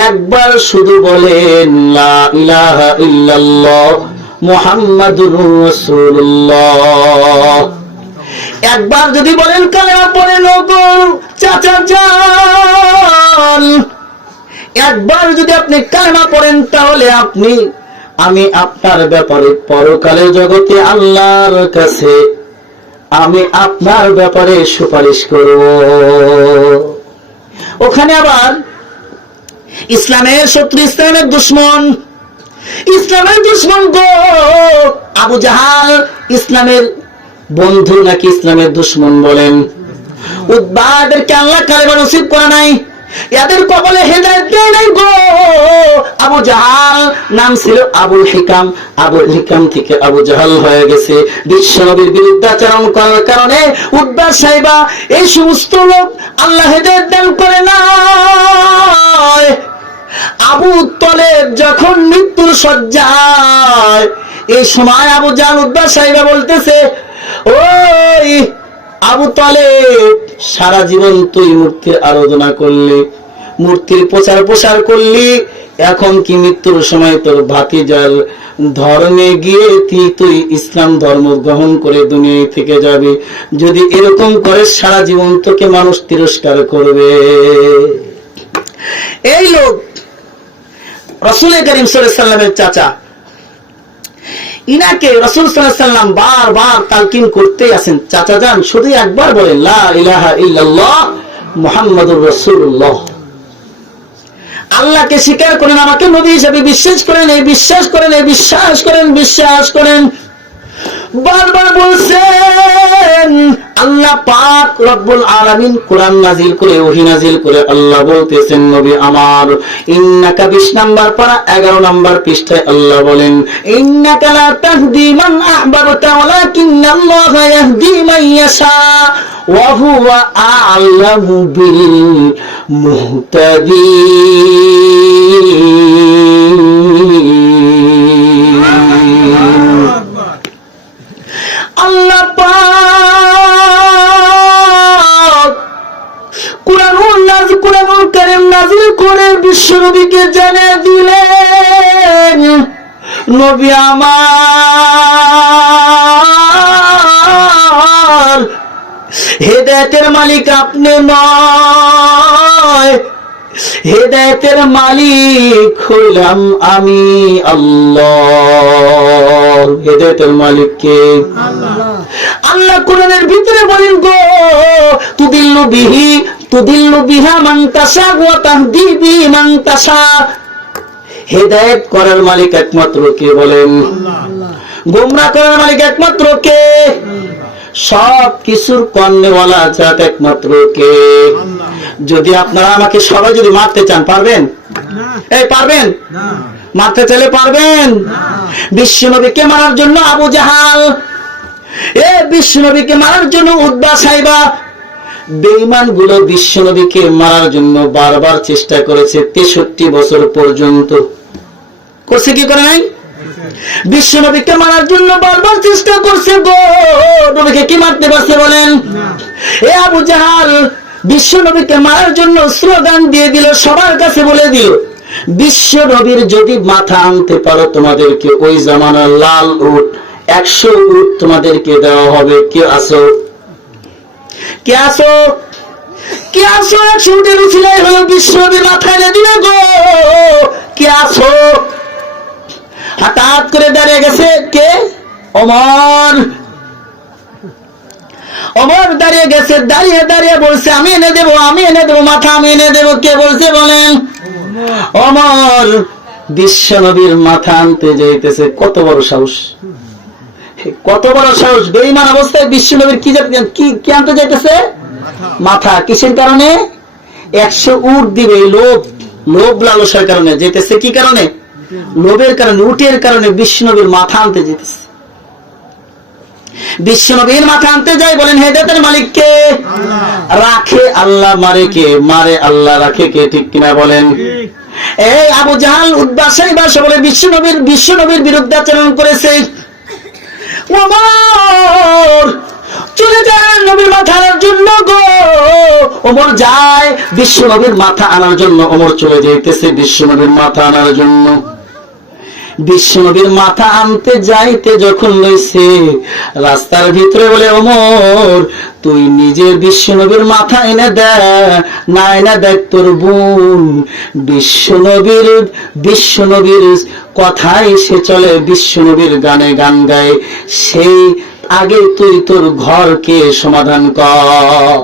একবার শুধু বলেন লা ইলাহা ইল্লাল্লাহ মুহাম্মাদুর রাসূলুল্লাহ। একবার যদি বলেন কালেমা পড়েন গো চাচা যান, একবার যদি আপনি কালেমা পড়েন তাহলে আমি আপনার ব্যাপারে পরকালের জগতে আল্লাহর কাছে আমি আপনার ব্যাপারে সুপারিশ করব। ওখানে আবার ইসলামের শত্রু, ইসলামের দুশমন গো আবু জাহাল ইসলামের বন্ধু নাকি ইসলামের দুশমন বলেন? উদ্বাদেরকে আল্লাহ কালেমা নসিব করে নাই, এদের কবলে হেদায়েত দেয় নাই গো। আবু জাহাল নাম ছিল আবুল হিকাম, আবুল হিকাম থেকে আবু জাহাল হয়ে গেছে। বিশ্বনবীর বিরুদ্ধাচরণ করার কারণে উদ্বা সাহেবা এই সমস্ত লোক আল্লাহ হেদায়েত দান করে নাই। আবু তালেব যখন মৃত্যুর শয্যায়, এই সময় আবু জাহাল উদ্বা সাহেবা বলতেছে, ওই আবু তালেব সারা জীবন তুই মূর্তির আরাধনা করলি, মূর্তির প্রচার করলি, এখন কি মৃত্যুর সময় তোর ভাতিজার ধর্মে গিয়ে তুই ইসলাম ধর্ম গ্রহণ করে দুনিয়া থেকে যাবে? যদি এরকম করে সারা জীবন তোকে মানুষ তিরস্কার করবে। এই লোক রাসূল করিম সাল্লাল্লাহু আলাইহি ওয়াসাল্লামের চাচা, ইনাকে রাসূল সাল্লাল্লাহু আলাইহি ওয়াসাল্লাম বারবার তালকিন করতে আছেন, চাচা যান শুধু একবার বলেন লা ইলাহা ইল্লাল্লাহ মুহাম্মাদুর রাসূলুল্লাহ। আল্লাহকে স্বীকার করেন, আমাকে নবী হিসেবে বিশ্বাস করেন, এই বিশ্বাস করেন, এই বিশ্বাস করেন, বিশ্বাস করেন। বারবার বলছেন। আল্লাহ পাক রব্বুল আলামিন কোরআন নাজিল করে, ওহী নাজিল করে আল্লাহ বলতেছেন নবী আমার, ইন্নাকা 20 নাম্বার পারা 11 নাম্বার পৃষ্ঠায় আল্লাহ বলেন, ইন্নাকা লা তাহদি মান আহবাবতা ওয়ালাকিন্নাল্লাহা ইয়াহদি মান ইয়াশা ওয়া হুয়া আ'লামু বিল মুহতাদিন। আল্লাহ পাক কুরআনুল কারীম নাযিল করে বিশ্বনবীকে জানিয়ে দিলেন, নবী আমার, হেদায়েতের মালিক আপনি নয়, হেদায়েতের মালিক হইলাম আমি আল্লাহ। হেদায়েতের মালিক কে? আল্লাহ কোরআনের ভিতরে বলেন গো, তুদিল্লু বিহা মান তাশা ওয়া তাহদি বিহি মান তাশা। হেদায়েত করার মালিক একমাত্র কে বলেন? গোমরাহ করার মালিক একমাত্র কে? সব কিছুর কর্নেওয়ালা জাত একমাত্র কে? যদি আপনারা আমাকে সবাই যদি মারতে চান পারবেন? এই পারবেন? মারতে চাইলে পারবেন? বিশ্বনবীকে মারার জন্য আবু জাহাল, বিশ্বনবীকে মারার জন্য উতবা সাইবা, বেঈমান গুলো বিশ্বনবীকে মারার জন্য বারবার চেষ্টা করেছে 63 বছর পর্যন্ত। করছে কি করে নাই? বিশ্বনবীকে মারার জন্য বারবার চেষ্টা করছে গো, নবীকে কি মারতে পারছে বলেন? এ আবু জাহাল বিশ্বনবীকে মারার জন্য স্লোগান দিয়ে দিল, সবার কাছে বলে দিল, বিশ্বনবীর যদি মাথা আনতে পারো তোমাদেরকে ওই জামানার লাল উট 100 উট তোমাদেরকে দেওয়া হবে। কে আসো? কে আসো? কে আসো? 100 উটের উছিলাই হলো বিশ্বনবীর মাথা এনে দিলে গো। কে আসো? হঠাৎ করে দাঁড়িয়ে গেছে কে? ওমর। ওমর দাঁড়িয়ে গেছে, দাঁড়িয়ে দাঁড়িয়ে বলছে আমি এনে দেবো, আমি এনে দেবো মাথা, আমি এনে দেবো। কে বলছে বলেন? ওমর। বিশ্বনবীর মাথা আনতে যাইতেছে, কত বড় সাহস, কত বড় সাহস! বেঈমান অবস্থায় বিশ্বনবীর কি আনতে যাইতেছে? মাথা। কিসের কারণে? 100 উট দিবে, লোভ লালসার কারণে যেতেছে। কি কারণে? লোভের কারণে, উটের কারণে বিশ্বনবীর মাথা আনতে যেতেছে। বিশ্বনবীর মাথা আনতে যাই, বলেন হেদায়েতের মালিক কে? রাখে আল্লাহ, মারে কে? মারে আল্লাহ, রাখে কে? ঠিক কিনা বলেন? এই আবু জাহাল, উতবা সাইবা বলে বিশ্বনবীর বিরুদ্ধে আচরণ করেছে। ওমর চলে যায় নবীর মাথা আনার জন্য গো। ওমর যায় বিশ্বনবীর মাথা আনার জন্য, ওমর চলে যাইতেছে বিশ্বনবীর মাথা আনার জন্য। বিশ্বনবীর মাথা আনতে যাইতে যখন লইছে, রাস্তার ভিতরে বলে, ওমর তুই নিজের বিশ্বনবীর মাথা এনে দে, না এনে দেখ তোর বোন। বিশ্বনবীর কথাই সে চলে, বিশ্বনবীর গানে গান গায়। সেই আগে তুই তোর ঘরকে সমাধান কর।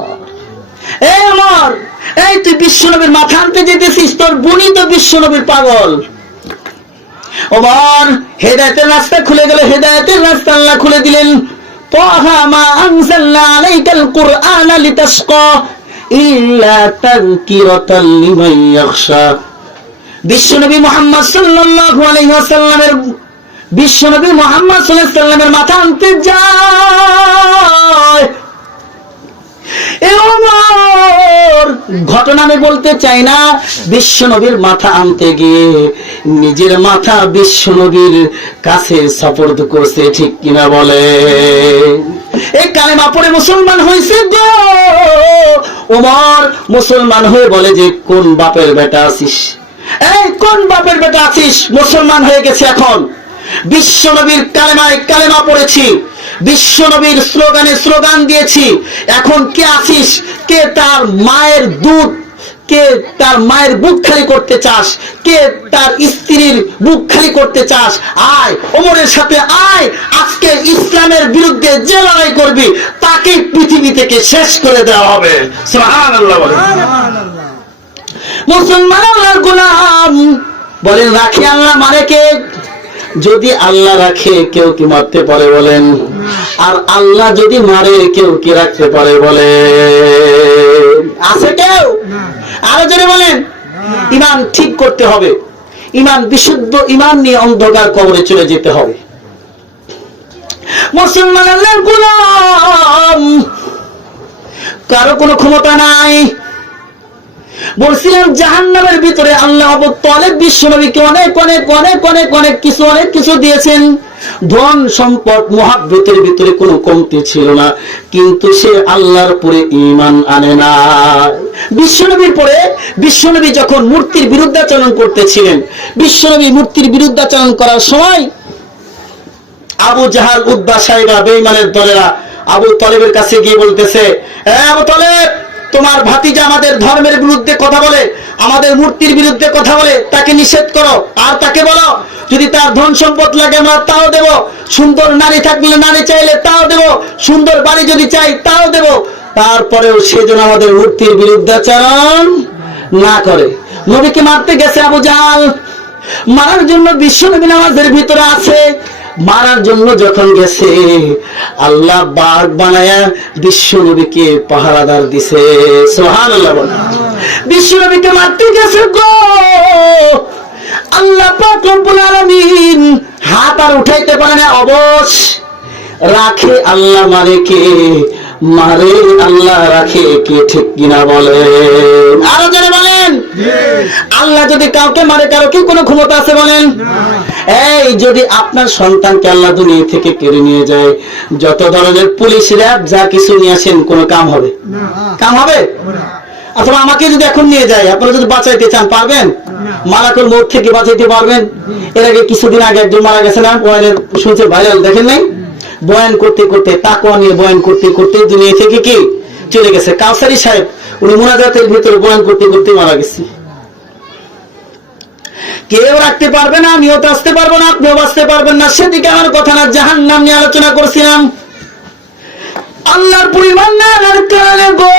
এই ওমর, এই তুই বিশ্বনবীর মাথা আনতে যেতেছিস, তোর বোনই তো বিশ্বনবীর পাগল। ওমর, হেদায়েতের রাস্তা খুলে গেল, হেদায়েতের রাস্তা আল্লাহ খুলে দিলেন। তাহা মা আনজালনা আলাইকাল কুরআনা লিতাশকা ইল্লা তাযকিরাতাল লিমান ইয়াখশা। বিশ্বনবী মুহাম্মদ সাল্লাল্লাহু আলাইহি ওয়াসাল্লামের মাথা আনতে যায়। ঘটনা আমি বলতে চাই না, বিশ্বনবীর মাথা আনতে গিয়ে নিজের মাথা বিশ্বনবীর কাছে সুপর্দ করছে। ঠিক কিনা বলে? এই কালেমা পড়ে মুসলমান হয়েছে গো। ওমর মুসলমান হয়ে বলে যে কোন বাপের বেটা আছিস? এই কোন বাপের বেটা আছিস মুসলমান হয়ে গেছে এখন, বিশ্ব নবীর কালেমায় কালেমা পড়েছি, বিশ্ব নবীর স্লোগানে স্লোগান দিয়েছি, এখন কে আছিস, কে তার মায়ের দুধ, কে তার মায়ের বুক খালি করতে চাস, কে তার স্ত্রীর বুক খালি করতে চাস, আয় ওমরের সাথে আয়, আজকে ইসলামের বিরুদ্ধে যে লড়াই করবি তাকে পৃথিবী থেকে শেষ করে দেওয়া হবে। সুবহানাল্লাহ বলেন। মুসলমান আল্লাহর গোলাম বলেন, রাখে আল্লাহ মানে কে? যদি আল্লাহ রাখে কেউ কি মারতে পারে বলেন? আর আল্লাহ যদি মারে কেউ কি রাখতে পারে বলে? আছে কেউ? আরো জোরে বলেন। ঈমান ঠিক করতে হবে, ঈমান বিশুদ্ধ ঈমান নিয়ে অন্ধকার কবরে চলে যেতে হবে। মুসলমান আল্লাহর গোলাম, কারো কোনো ক্ষমতা নাই। বলছিলাম জাহান্নামের ভিতরে আল্লাহ আবু তালেব বিশ্বনবীকে অনেক অনেক অনেক অনেক অনেক কিছু দিয়েছেন, ধন সম্পদ মুহাব্বতের ভিতরে কোনো কমতি ছিল না, কিন্তু সে আল্লাহর উপরে ঈমান আনে না। বিশ্বনবীর পরে বিশ্বনবী যখন মূর্তির বিরুদ্ধাচরণ করতেছিলেন, বিশ্বনবী মূর্তির বিরুদ্ধাচরণ করার সময় আবু জাহাল, উদ্বা, সাইবা, বেঈমানের দলেরা আবু তালেবের কাছে গিয়ে বলতেছে, আবু তালেব, তোমার ভাতিজা আমাদের ধর্মের বিরুদ্ধে কথা বলে, আমাদের মূর্তির বিরুদ্ধে কথা বলে, তাকে নিষেধ করো। আর তাকে বলো যদি তার ধন সম্পদ লাগে আমরা তাও দেব, সুন্দর নারী থাকলে নারী চাইলে তাও দেব, সুন্দর বাড়ি যদি চাই তাও দেব, তারপরেও সে যেন আমাদের মূর্তির বিরুদ্ধাচরণ না করে। নবীকে মারতে গেছে আবু জাহাল, মারার জন্য বিশ্বনবী নামাজের ভিতরে আছে, মারার জন্য যখন গেছে আল্লাহ বাঘ বানায়া বিশ্ব নবীকে পাহারাদার দিছে। সুবহানাল্লাহ বলেন। বিশ্ব নবীকে মারতে গেছে গো, আল্লাহ পাক রব্বুল আলামিন হাত আর উঠাইতে পারে না, অবশ রাখে আল্লাহ, মারে কে? মারে আল্লাহ, রাখে কে? ঠিক কিনা বলেন? আরো যারা বলেন, আল্লাহ যদি কাউকে মারে কারো কি কোনো ক্ষমতা আছে বলেন? এই যদি আপনার সন্তানকে আল্লাহ দুনিয়া থেকে কেড়ে নিয়ে যায়, যত ধরনের পুলিশ র্যাব যা কিছু নিয়ে আসেন, কোনো কাম হবে? কাম হবে? অথবা আমাকে যদি এখন নিয়ে যায়, আপনারা যদি বাঁচাইতে চান পারবেন? মালাকুল মউত থেকে বাঁচাইতে পারবেন? এর আগে কিছুদিন আগে একজন মারা গেছে না, বয়ানের শুনছে, ভাইরাল, দেখেন নাই? বয়ান করতে করতে, তাকওয়া নিয়ে বয়ান করতে করতে দুনিয়া থেকে কি চলে গেছে। কাউসারি সাহেব, উনি মুনাজাতের ভিতরে বয়ান করতে করতে মারা গেছে। কেউ রাখতে পারবে না, আমিও তো আসতে পারবো না, আপনিও বাঁচতে পারবেন না, সেদিকে আমার কথা না। জাহান্নাম নিয়ে আলোচনা করছিলাম। আল্লাহর পরিমাণ না কারণে গো,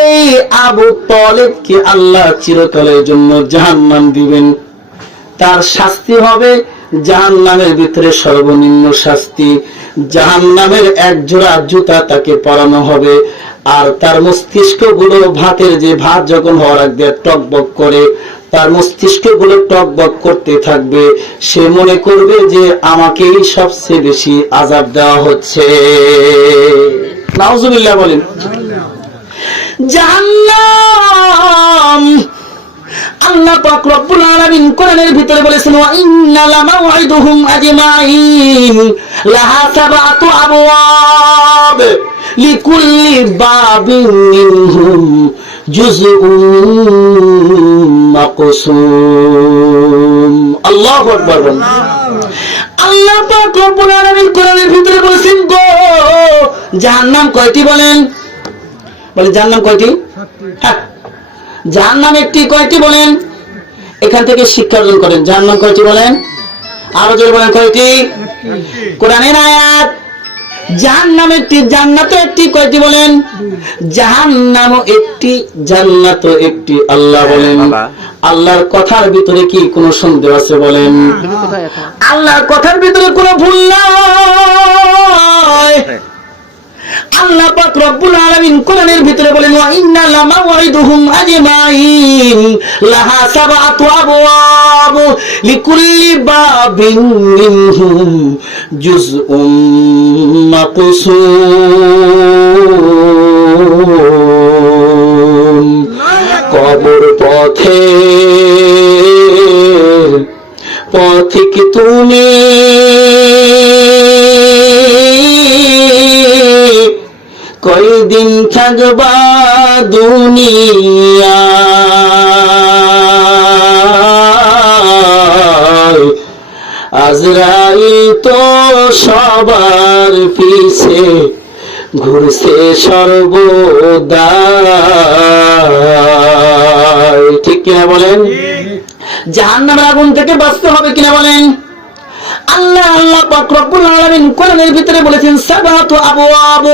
এই আবু তালেবকে আল্লাহ চিরকালের জন্য জাহান্নাম দিবেন। তার শাস্তি হবে জাহান্নামের ভিতরে সর্বনিম্ন শাস্তি, জাহান্নামের এক জোড়া জুতা তাকে পরানো হবে। আর তার মস্তিষ্ক গুলো, ভাতের যে ভাত যখন হওয়ার আগে টকবক করে, তার মস্তিষ্ক গুলো টকবক করতে থাকবে। সে মনে করবে যে আমাকেই সবচেয়ে বেশি আযাব দেওয়া হচ্ছে। নাউজুবিল্লাহ বলেন। জাহান্নাম, আল্লাহ পাক রব্বুল আলামিন কোরআনের ভিতরে বলেছেন, ওয়া ইন্না লামাউইদুহুম আজমাইন লাহা সাবআতু আবওয়াব লিকুল্লি বাবিন মিনহুম জুজউম মাকসুম। আল্লাহু আকবার। আল্লাহ পাক রব্বুল আলামিন কোরআনের ভিতরে বলেছেন গো, জাহান্নাম কয়টি বলেন? বলে জাহান্নাম কয়টি? হ্যাঁ, জাহান্নাম একটি। কয়টি বলেন? এখান থেকে শিক্ষা অর্জন করেন। জাহান্নাম কয়টি বলেন? আরো জোরে বলেন, কয়টি? কোরআনের আয়াত। জাহান্নাম একটি, জান্নাত একটি। কয়টি বলেন? জাহান্নাম একটি, জান্নাত একটি। আল্লাহ বলেন। আল্লাহর কথার ভিতরে কি কোনো সন্দেহ আছে বলেন? আল্লাহর কথার ভিতরে কোনো ভুল নাই। আল্লাহ পাক রব্বুল আলামিন কোরআনের ভিতরে বলেন, ওয়া ইন্না লামাউইদুহুম আজমাইন লাহা সাবআতু আবওয়াব লিকুল্লি বাবিন মিনহুম জুজউম মাকসুম। কবর পথে পথিক তুমি, কয়দিন থাকবা দুনিয়ায়, আজরাইল তো সবার পিছে ঘুরছে সর্বদা। ঠিক কিনা বলেন? জাহান্নামের আগুন থেকে বাঁচতে হবে কিনা বলেন? আল্লাহ পাক রব্বুল আলামিন কোরআনের ভিতরে বলেছেন সাবাতু আবওয়াব।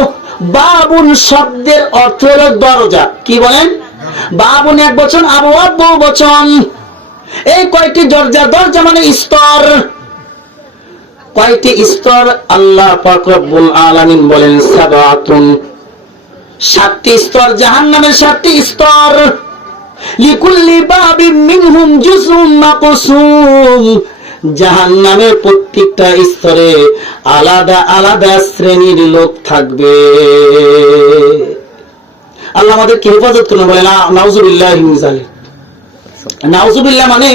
বাবুন শব্দের অর্থ হলো দরজা। কি বলেন? বাবুন এক বচন, আবওয়াব বহু বচন। এই কয়টি দরজা? দরজা মানে স্তর। কয়টি স্তর? আল্লাহ পাক রব্বুল আলামিন বলেন সাবাতুন, 7টি স্তর। জাহান্নামের 7টি স্তর। লিকুল্লি বাবিম মিনহুম জুজউম মাকসুম। জাহান্নামের প্রত্যেকটা স্তরে আলাদা আলাদা শ্রেণীর লোক থাকবে। আল্লাহ আমাদেরকে হেফাজত করুন। বলে নাউজুবিল্লাহি মিন যালিক। নাউজুবিল্লাহ মানে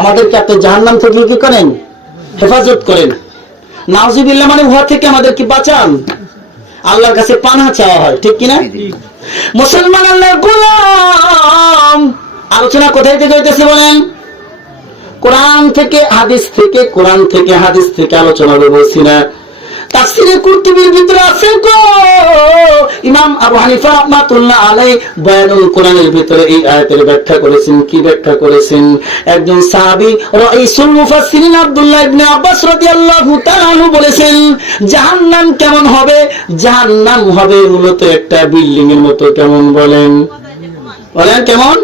আমাদেরকে আপনি জাহান্নাম থেকে কি করেন? হেফাজত করেন। নাউজুবিল্লাহ মানে উহা থেকে আমাদেরকে বাঁচান। আল্লাহর কাছে পানাহ চাওয়া হয়। ঠিক কিনা? মুসলমান আল্লাহর গোলাম। আলোচনা কোথায় থেকে হইতেছে বলেন? কোরআন থেকে হাদিস থেকে, কোরআন থেকে হাদিস থেকে আলোচনা বলছি না। তাফসীরে কুরতুবীর ভিতরে আছে গো, ইমাম আবু হানিফা রাহমাতুল্লাহ আলাইহি বায়ানুল কোরআনের ভিতরে এই আয়াতের ব্যাখ্যা করেছেন। কি ব্যাখ্যা করেছেন? একজন সাহাবী রাইসুল মুফাসসিরিন আব্দুল্লাহ ইবনে আব্বাস রাদিয়াল্লাহু তাআলা আনহু বলেছেন, জাহান্নাম কেমন হবে? জাহান্নাম হবে মূলত একটা বিল্ডিং এর মতো। কেমন বলেন? বলেন কেমন?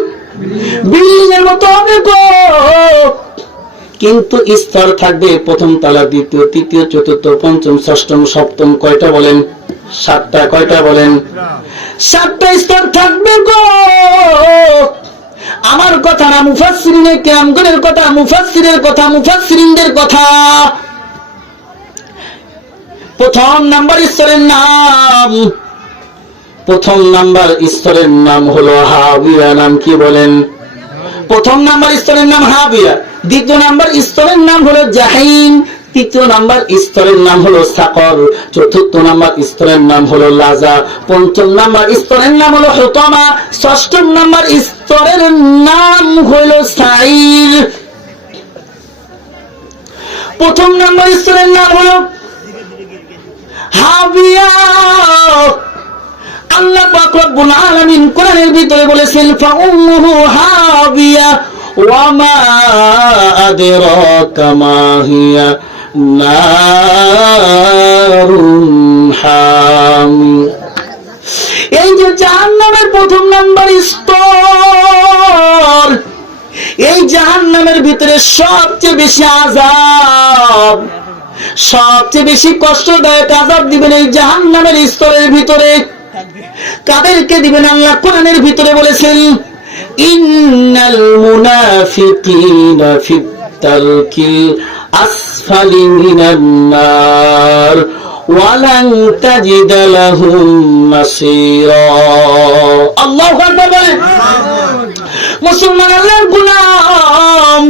বিল্ডিং এর মতো হবে গো, কিন্তু স্তর থাকবে। প্রথম তলা, দ্বিতীয়, তৃতীয়, চতুর্থ, পঞ্চম, ষষ্ঠম, সপ্তম। কয়টা বলেন? 7টা। কয়টা বলেন? 7টা স্তর থাকবে গো। আমার কথা না, মুফাসসিরিনে কেরামগণের কথা, মুফাসসিরের কথা, মুফাসসিরিনদের কথা। প্রথম নাম্বার স্তরের নাম, প্রথম নাম্বার স্তরের নাম হলো হাবিয়া। নাম কি বলেন? প্রথম নাম্বার স্তরের নাম হাবিয়া। দ্বিতীয় নাম্বার স্তরের নাম হলো জাহিম। তৃতীয় নাম্বার স্তরের নাম হলো সাকর। চতুর্থ নাম্বার স্তরের নাম হলো লাজা। পঞ্চম নাম্বার স্তরের নাম হলো হুতামা। ষষ্ঠ নাম্বার স্তরের নাম হলো সাইর। প্রথম নাম্বার স্তরের নাম হলো হাবিয়া। আল্লাহ পাক রব্বুল আলামিন কোরআনের ভিতরে বলেছেন ফাউম্মুহু হাবিয়া ওয়া মা আদরাকা মা হিয়া নারুন হামিয়া। এই যে জাহান্নামের প্রথম নাম্বার স্তর, এই জাহান্নামের ভিতরে সবচেয়ে বেশি আযাব, সবচেয়ে বেশি কষ্টদায়ক আযাব দিবেন এই জাহান্নামের স্তরের ভিতরে। কাদেরকে দিবেন? আল্লাহ কোরআনের ভিতরে বলেছেন ইন্নাল মুনাফিকিনা ফিদ দারকিল আসফালি মিনান নার ওয়া লান তাজিদ লাহুম নাসীরা। আল্লাহু আকবার বলেন। মুসলমান আল্লাহর গোলাম।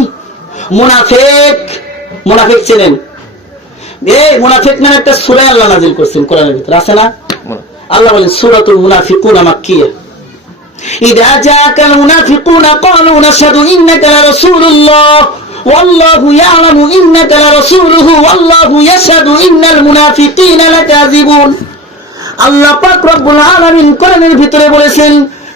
মুনাফিক, মুনাফিক চেনেন? এই মুনাফিক নামে একটা সূরা আল্লাহ নাযিল করেছেন কোরআনের ভিতরে, আছে না? আল্লাহ বলেন সূরাতুল মুনাফিকুন মাক্কিয়া। ইযা জাআকাল মুনাফিকুনা ক্বালু নাশহাদু ইন্নাকা লারাসূলুল্লাহ ওয়াল্লাহু ইয়ালামু ইন্নাকা লারাসূলুহু ওয়াল্লাহু ইয়াশহাদু ইন্নাল মুনাফিকিনা লাকাযিবুন। আল্লাহ পাক রব্বুল আলামিন কোরআনের ভিতরে বলেছেন,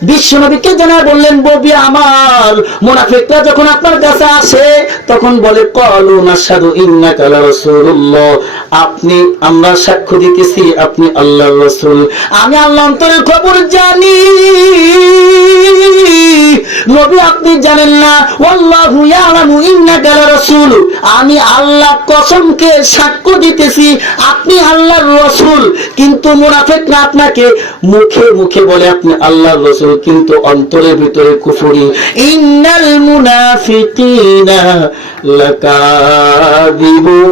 বিশ্বনবীকে জানা বললেন, ববি আমার মুনাফিকরা যখন আপনার কাছে আসে তখন বলে ক্বালু নাশহাদু ইন্নাকা লারাসূলুল্লাহ, আপনি, আমরা সাক্ষ্য দিতেছি আপনি আল্লাহর রাসূল। আমি আল্লাহ অন্তরের খবর জানি, নবী আপনি জানেন না। ওয়াল্লাহু ইয়ালামু ইন্নাকা লারাসূল, আমি আল্লাহ কসমকে সাক্ষ্য দিতেছি আপনি আল্লাহর রাসূল। কিন্তু মুনাফিকরা আপনাকে মুখে মুখে বলে আপনি আল্লাহর রাসূল, কিন্তু অন্তরের ভিতরে কুফরি। ইন্নাল মুনাফিকিনা লাকাযিবুন।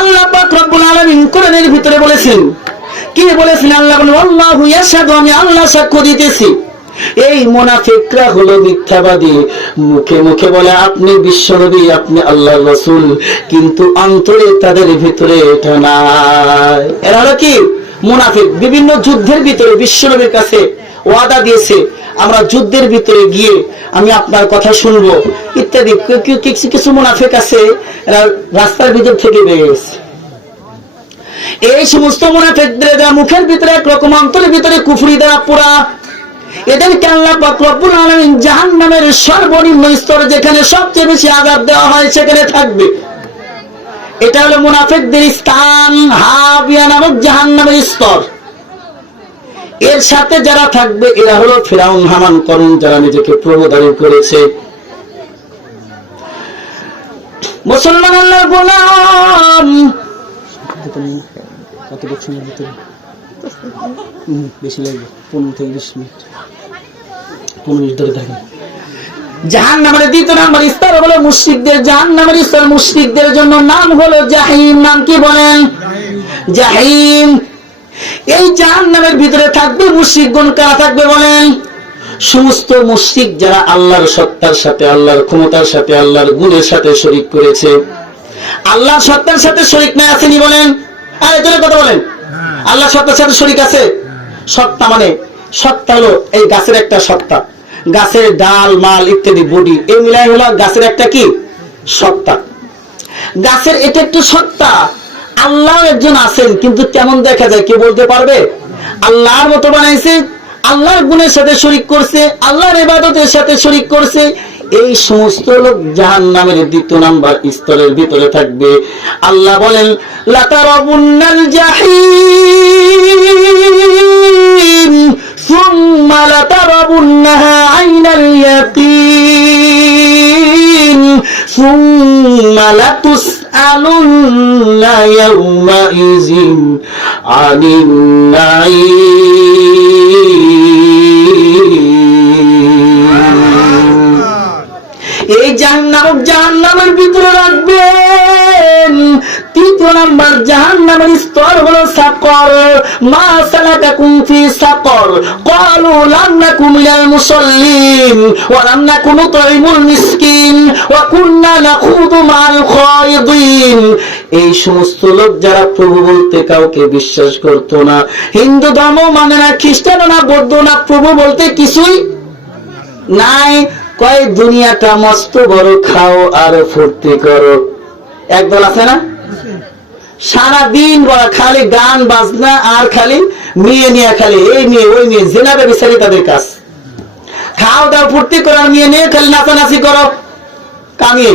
আল্লাহ পাক রব্বুল আলামিন কোরআনের ভিতরে বলেছেন, কি বলেছেন? আল্লাহ বলেন আল্লাহু ইয়াশহাদু, আমি আল্লাহ সাক্ষ্য দিতেছি এই মুনাফিকরা হলো মিথ্যাবাদী, মুখে মুখে বলে আপনি বিশ্বনবী, আপনি আল্লাহর রাসূল, কিন্তু অন্তরে তাদের ভিতরে এটা নাই। এরা হলো কি মুনাফিক। বিভিন্ন যুদ্ধের ভিতরে বিশ্বনবীর কাছে ওয়াদা দিয়েছে, আমরা যুদ্ধের ভিতরে গিয়ে আমি আপনার কথা শুনবো ইত্যাদি। কিছু কিছু মুনাফিক আছে এরা রাস্তার ভিতর থেকে বেরিয়ে গেছে। এই সমস্ত মুনাফিকদের যারা মুখের ভিতরে একরকম, অন্তরের ভিতরে কুফরি দ্বারা পুরা, এদেরকে আল্লাহ পাক রব্বুল আলামিন জাহান্নামের সর্বনিম্ন স্তরে, যেখানে সবচেয়ে বেশি আযাব দেওয়া হয়, সেখানে থাকবে। এটা হলো মুনাফিকদের স্থান, হাবিয়া নামক জাহান্নামের স্তর। এর সাথে যারা থাকবে এরা হলো ফিরাউন, হামান, করুন, যারা নিজেকে প্রভু দাবি করেছে। মুসলমান আল্লাহর গোলাম, বেশি লাগবে 15 থেকে 20 মিনিট, 15 মিনিট ধরে থাকেন। জাহান্নামের দ্বিতীয় নাম্বার স্তর হলো মুশরিকদের। জাহান্নামের স্তর মুশরিকদের জন্য নাম হলো জাহিম। নাম কি বলেন? জাহিম। এই জাহান্নামের ভিতরে থাকবে মুশরিকগণ। কারা থাকবে বলেন? সমস্ত মুশরিক যারা আল্লাহর সত্তার সাথে, আল্লাহর ক্ষমতার সাথে, আল্লাহর গুণের সাথে শরীক করেছে। আল্লাহর সত্তার সাথে শরীক নাই, আসেনি বলেন? আরে জোরে কথা বলেন। আল্লাহর সত্তার সাথে শরীক আছে? সত্তা মানে, সত্তা হলো এই গাছের একটা সত্তা, গাছের ডাল, মাল ইত্যাদি বডি, এই মিলাই হলো গাছের একটা কি সত্তা। গাছের এটা একটু সত্তা। আল্লাহ একজন আছেন, কিন্তু কেমন দেখা যায় কে বলতে পারবে? আল্লাহর মতো বানাইছে, আল্লাহর গুণের সাথে শরীক করছে, আল্লাহর ইবাদতের সাথে শরীক করছে। এই সমস্ত লোক জাহান্নামের দ্বিতীয় নাম্বার স্তরের ভিতরে থাকবে। আল্লাহ বলেন লাতারাবুন্নাল জাহিম সুম্মা লাতারাবুন্নাহা আইনাল ইয়াকিন সুম্মা লাতুসআলুন্না ইয়াওমাইযিন আনিন নাঈম। এই জাহান্নামের ভিতরে রাখবেন। তৃতীয় নাম্বার জাহান্নামের স্তর হলো সাকর। মা সালাকাকুম ফি সাকর ক্বালু লাম নাকু মিনাল মুসাল্লিন ওয়া লাম নাকু নুতঈমুল মিসকিন ওয়া কুননা নাখুযু মা'আল খায়িদিন। এই সমস্ত লোক যারা প্রভু বলতে কাউকে বিশ্বাস করতো না, হিন্দু ধর্ম মানে না, খ্রিস্টান না, বৌদ্ধ না, প্রভু বলতে কিছুই নাই। কয় দুনিয়াটা মস্ত বড়, খাও আর ফুর্তি করো। একদল আছে না, সারাদিন বড় খালি গান বাজনা আর খালি মেয়ে নিয়ে, খালি এই মেয়ে ওই মেয়ে, জেনাবে বিচারি তাদের কাজ। খাও দাও ফুর্তি করো, মেয়ে নিয়ে খালি নাচানাচি করো, কামিয়ে।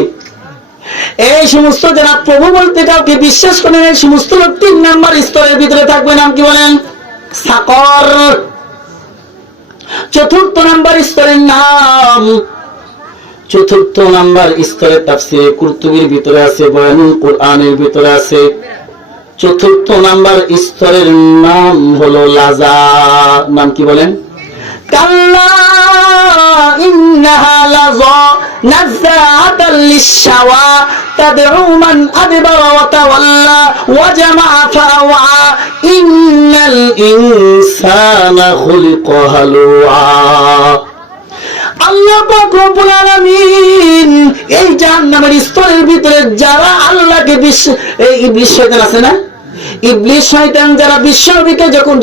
এই সমস্ত যারা প্রভু বলতে কাউকে বিশ্বাস করেন, এই সমস্ত লোক 3 নাম্বার স্তরের ভিতরে থাকবে। নাম কি বলেন? সাকর। চতুর্থ নাম্বার স্তরের নাম, চতুর্থ নাম্বার স্তরের তাফসীরে কুরতুবীর ভিতরে আছে, বয়ানুল কুরআনের ভিতরে আছে। চতুর্থ নাম্বার স্তরের নাম হলো লাজা। নাম কি বলেন? কাল্লা ইন্নাহা লাযা নাযাআতাল লিশ-শাওয়া তাদউ মান আদবারা ওয়া তাওয়াল্লা ওয়া জামাআ ফাআওয়া ইন্নাল ইনসানা খুলিকা হালুআ। আল্লাহ পাক রব্বুল আলামিন এই জাহান্নামের স্তরের ভিতরে যারা আল্লাহকে এই ইবলিস শয়তান আছে না, ইবলিস শয়তান যারা বিশ্বনবীকে যখন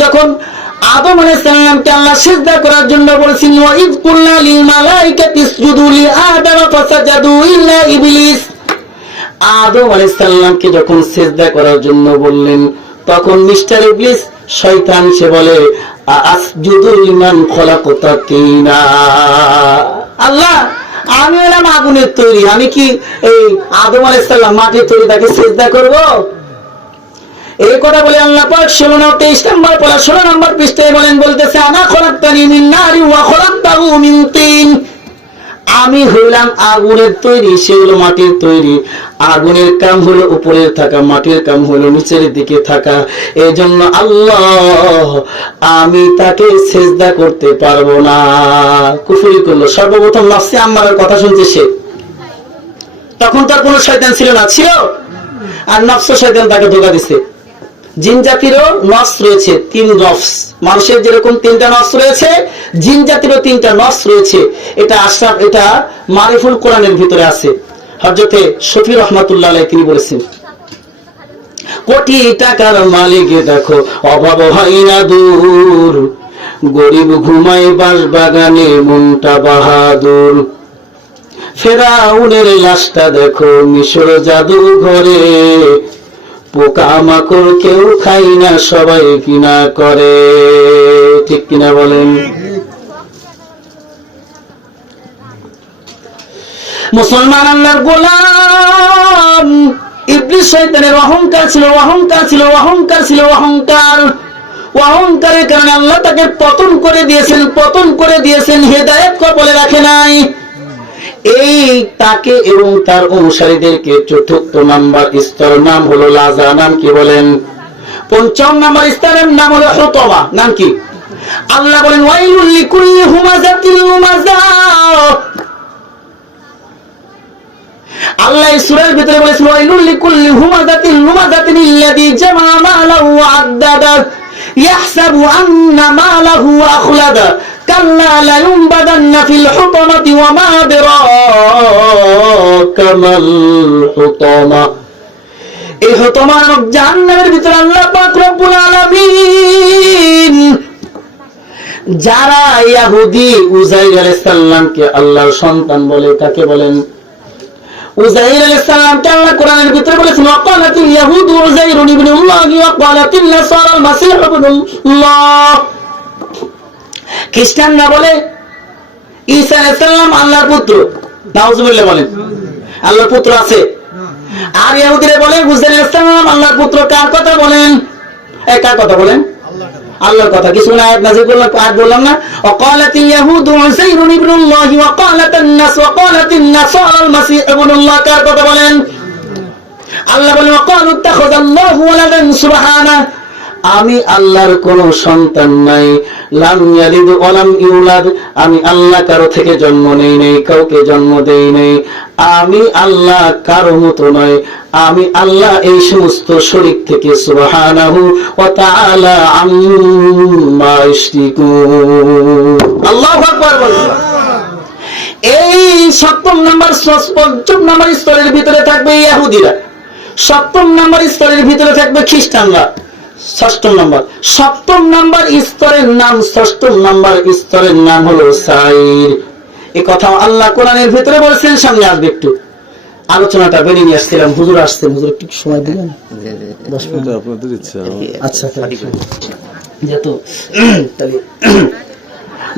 আদম আলাইহিস সালামকে আল্লাহ সিজদা করার জন্য বলেছিলেন, ওয়া ইয কুলনা লিল মালাইকাতি ইসজুদু লি আদম ফাসাজাদু ইল্লা ইবলিস। আদম আলাইহিস সালামকে যখন সিজদা করার জন্য বললেন, তখন মিস্টার ইবলিস শয়তান সে বলে আসজুদু লিমান খলাকতা তিনা। আল্লাহ আমি হলাম আগুনের তৈরি, আমি কি এই আদম আলাইহিস সালাম মাটির তৈরি, তাকে সিজদা করব? এই কথা বলে আল্লাহ পাক 23 নম্বর পড়া 16 নম্বর পৃষ্ঠায় বলতেছে আনা খলাকতানি মিন নারি ওয়া খলাকতাহু মিন তিন। আমি হইলাম আগুনের তৈরি, সে হলো মাটির তৈরি। আগুনের কাম হলো উপরে থাকা, মাটির কাম হলো নিচের দিকে থাকা। এজন্য আল্লাহ আমি তাকে সিজদা করতে পারবো না। কুফরি করলো। সর্বপ্রথম নফসে আম্মারের কথা শুনছে সে। তখন তার কোনো শয়তান ছিল না, ছিল আর নফস শয়তান তাকে ধোঁকা দিছে। জিন জাতিরও নস রয়েছে, 3 নফস। মানুষের যেরকম 3টা নস রয়েছে, জিন জাতিরও 3টা নস রয়েছে। এটা আশরাফ, এটা মারিফুল কোরআনের ভিতরে আছে। হযরতে শফি রহমাতুল্লাহ আলাইহি তিনি বলেছেন, কোটি টাকার মালিক দেখো অভাব হয় না দূর, গরিব ঘুমায় বাস বাগানে মনটা বাহাদুর। ফেরাউনের লাশটা দেখো মিশর জাদু ঘরে, পোকা মাকড় কেউ খাই না সবাই কিনা করে। ঠিক কিনা বলেন? মুসলমান আল্লাহর গোলাম, ইবলিস শয়তানের অহংকার ছিল, অহংকার ছিল, অহংকার ছিল, অহংকার। অহংকারের কারণে আল্লাহ তাকে পতন করে দিয়েছেন, পতন করে দিয়েছেন, হেদায়েত কবলে রাখে নাই। এই তাকে এবং তার অনুসারীদেরকে ৪র্থ নাম্বার স্তর নাম হলো লাজা। নাম কি বলেন? ৫ম নাম্বার স্তরের নাম হলো হুতমা। নাম কি? আল্লাহ বলেন ওয়াইলুল লিকুল্লি হুমাযাতিল লুমাযা। আল্লাহ সূরার ভিতরে বলেছেন ওয়াইলুল লিকুল্লি হুমাযাতিল লুমাযাতিন আল্লাযী জামা মালাহু ওয়া আদ্দাদা ইয়াহসাবু আন্না মালাহু আখলাদা কাল্লা লা ইউনবাদান্না ফিল হুতামাতি ওয়া মা আদরাকা মাল হুতামা। এই হুতামা নামক জাহান্নামের ভিতরে আল্লাহ পাক রব্বুল আলামিন যারা ইহুদি উযাইর আলাইহিস সালামকে আল্লাহর সন্তান বলে, কাকে বলেন? উযাইর আলাইহিস সালামকে আল্লাহ কোরআনের ভিতরে বলেছেন ওয়াকালাতিল ইয়াহুদু উযাইরুন ইবনুল্লাহ ওয়া ক্বালাতিন নাসারা আল মাসীহ ইবনুল্লাহ। খ্রিস্টানরা বলে ঈসা আলাইহিস সালাম আল্লাহর পুত্র। নাউজুবিল্লাহ বলেন, আল্লাহর পুত্র আছে। আর ইহুদিরা বলে উযাইর আলাইহিস সালাম আল্লাহর পুত্র। কার কথা বলেন? কার কথা বলেন? আল্লাহর কথা। কিছু না আয়াত নাযিল করলাম, আয়াত বললাম না ওয়াকালাতিল ইয়াহুদু উযাইরুন ইবনুল্লাহ ওয়া ক্বালাতিন নাসারা আল মাসীহ ইবনুল্লাহ। কার কথা বলেন? আল্লাহ বলেন ওয়াকালু ইত্তাখাযাল্লাহু ওয়ালাদান সুবহানা, আমি আল্লাহর কোন সন্তান নাই। লাম ইয়ালিদ ওয়া লাম ইউলাদ, আমি আল্লাহ কারো থেকে জন্ম নেই নাই, কাউকে জন্ম দেই নাই। আমি আল্লাহ কারো মতো নয়। আমি আল্লাহ এই সমস্ত শরীক থেকে সুবহানাহু ওয়া তাআলা আম্মা ইশরিকুন। আল্লাহু আকবার বলুন। এই ৭ম নাম্বার ৫ম নাম্বার স্তরের ভিতরে থাকবে ইহুদিরা, ৭ম নাম্বার স্তরের ভিতরে থাকবে খ্রিস্টানরা। ৬ম নাম্বার ৭ম নাম্বার স্তরের নাম, ৬ম নাম্বার স্তরের নাম হলো সাইর। এই কথা আল্লাহ কোরআনের ভিতরে বলেছেন। সামনে আসবে, একটু আলোচনাটা বেরিয়ে নিয়ে আসছিলাম। হুজুর আসছে, হুজুর একটু সময় দিলেন? ১০ মিনিট আপনাদের ইচ্ছা। আচ্ছা, যেহেতু তাহলে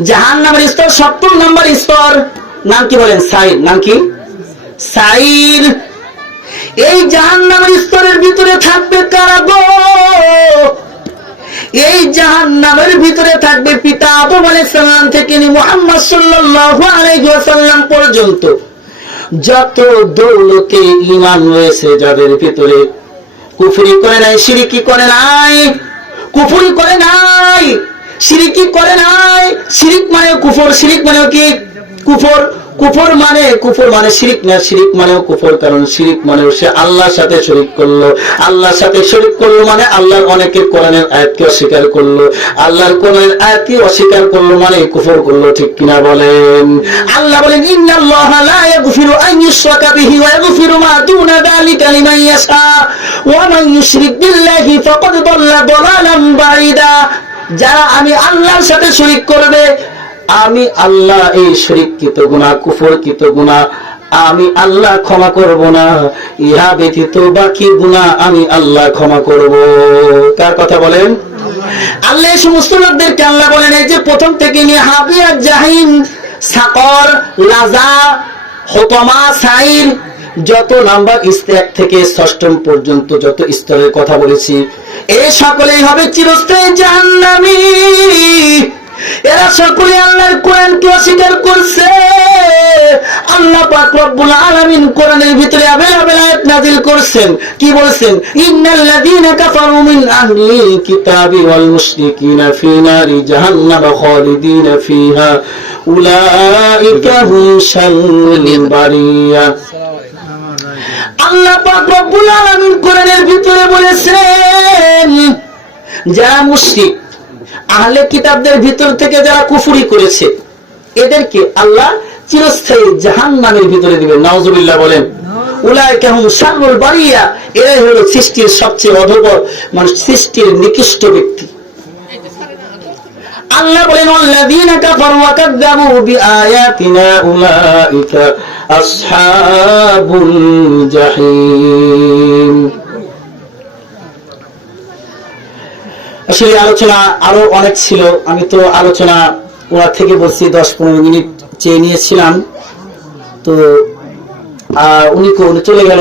জাহান্নামের স্তর ৭ম নাম্বার স্তর। নাম কি বলেন? সাইর। নাম কি? সাইর। এই জাহান্নামের স্তরের ভিতরে থাকবে কারা গো? এই জাহান্নামের ভিতরে থাকবে পিতা আদম আলাইহিস সালাম থেকে মুহাম্মদ সাল্লাল্লাহু আলাইহি ওয়াসাল্লাম পর্যন্ত যত দৌলতে ঈমান রয়েছে, যাদের ভিতরে কুফরি করে নাই, শিরকি করে নাই, কুফরি করে নাই, শিরকি করে নাই। শিরিক মানে কুফর, শিরিক মানে কি? কুফর। কুফর মানে শিরিক না, শিরিক মানেও কুফর। কারণ শিরিক মানে সে আল্লাহর সাথে শরীক করলো। আল্লাহর সাথে শরীক করলো মানে আল্লাহর অনেকে কোরআনের আয়াতকে অস্বীকার করলো, আল্লাহর কোরআনের আয়াতকে অস্বীকার করলো মানে কুফর করলো। ঠিক কিনা বলেন? আল্লাহ বলেন ইন্নাল্লাহা লা ইয়াগফিরু আন ইউশরাকা বিহি ওয়া ইয়াগফিরু মা দুনা যালিকা লিমান ইয়াশা ওয়া মান ইউশরিক বিল্লাহি ফাকাদ দাল্লা দালালান বাঈদা। যারা আমি আল্লাহর সাথে শরীক করবে, আমি আল্লাহ এই শিরককৃত গুনাহ, কুফরকৃত গুনাহ আমি আল্লাহ ক্ষমা করব না। ইহা ব্যতীত বাকি গুনাহ আমি আল্লাহ ক্ষমা করব। কার কথা বলেন? আল্লাহ এই সমস্ত লোকদেরকে আল্লাহ বলেন এই যে প্রথম থেকে নিয়ে হাবিয়া, জাহিম, সাকর, লাজা, হুতামা, সাইর, যত নাম্বার ১ থেকে ৬ম পর্যন্ত যত স্তরের কথা বলেছি, এই সকলেই হবে চিরস্থায়ী জাহান্নামী। এরা সকলে আল্লাহর কোরআনকে অস্বীকার করছে। আল্লাহ পাক রব্বুল আলামিন কোরআনের ভিতরে আবেল আয়াত নাযিল করছেন। কি বলেছেন? ইন্নাল্লাযীনা কাফারু মিন আহলিল কিতাবি ওয়াল মুশরিকিনা ফি নারি জাহান্নাম খালিদিনা ফিহা উলাইকা হুম শাররুল বারিয়া। আল্লাহ পাক রব্বুল আলামিন কোরআনের ভিতরে বলেছেন যারা মুশরিক আহলে কিতাবদের ভিতর থেকে যারা কুফরি করেছে এদেরকে আল্লাহ চিরস্থায়ী জাহান্নামের ভিতরে দিবেন। নাউজুবিল্লাহ বলেন। উলাইকা হুম শাররুল বারিয়া, এরাই হলো সৃষ্টির সবচেয়ে অধঃপতন, মানে সৃষ্টির নিকৃষ্ট ব্যক্তি। আল্লাহ বলেন আল্লাযীনা কাফারু ওয়া কাযযাবু বিআয়াতিনা উলাইকা আসহাবুল জাহিম। আসলে আলোচনা আরো অনেক ছিল, আমি তো আলোচনা ওরা থেকে বলছি 10-15 মিনিট চেয়ে নিয়েছিলাম, তো উনি চলে গেল।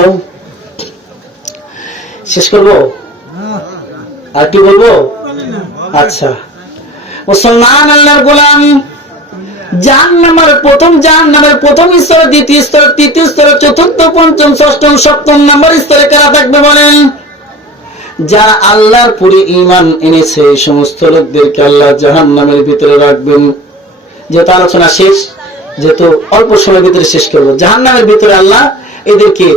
শেষ করব আর কি বলবো? আচ্ছা, মুসলমান আল্লাহর গোলাম জাহান্নামের প্রথম স্তর, দ্বিতীয় স্তর, তৃতীয় স্তর, চতুর্থ, পঞ্চম, ষষ্ঠম, সপ্তম নম্বর স্তরে কারা থাকবে বলেন? যারা আল্লাহর প্রতি ঈমান এনেছে এই সমস্ত লোকদেরকে আল্লাহ জাহান্নামের ভিতরে রাখবেন। যেহেতু আলোচনা শেষ, যেহেতু অল্প সময়ের ভিতরে শেষ করবো, জাহান্নামের ভিতরে আল্লাহ এদেরকে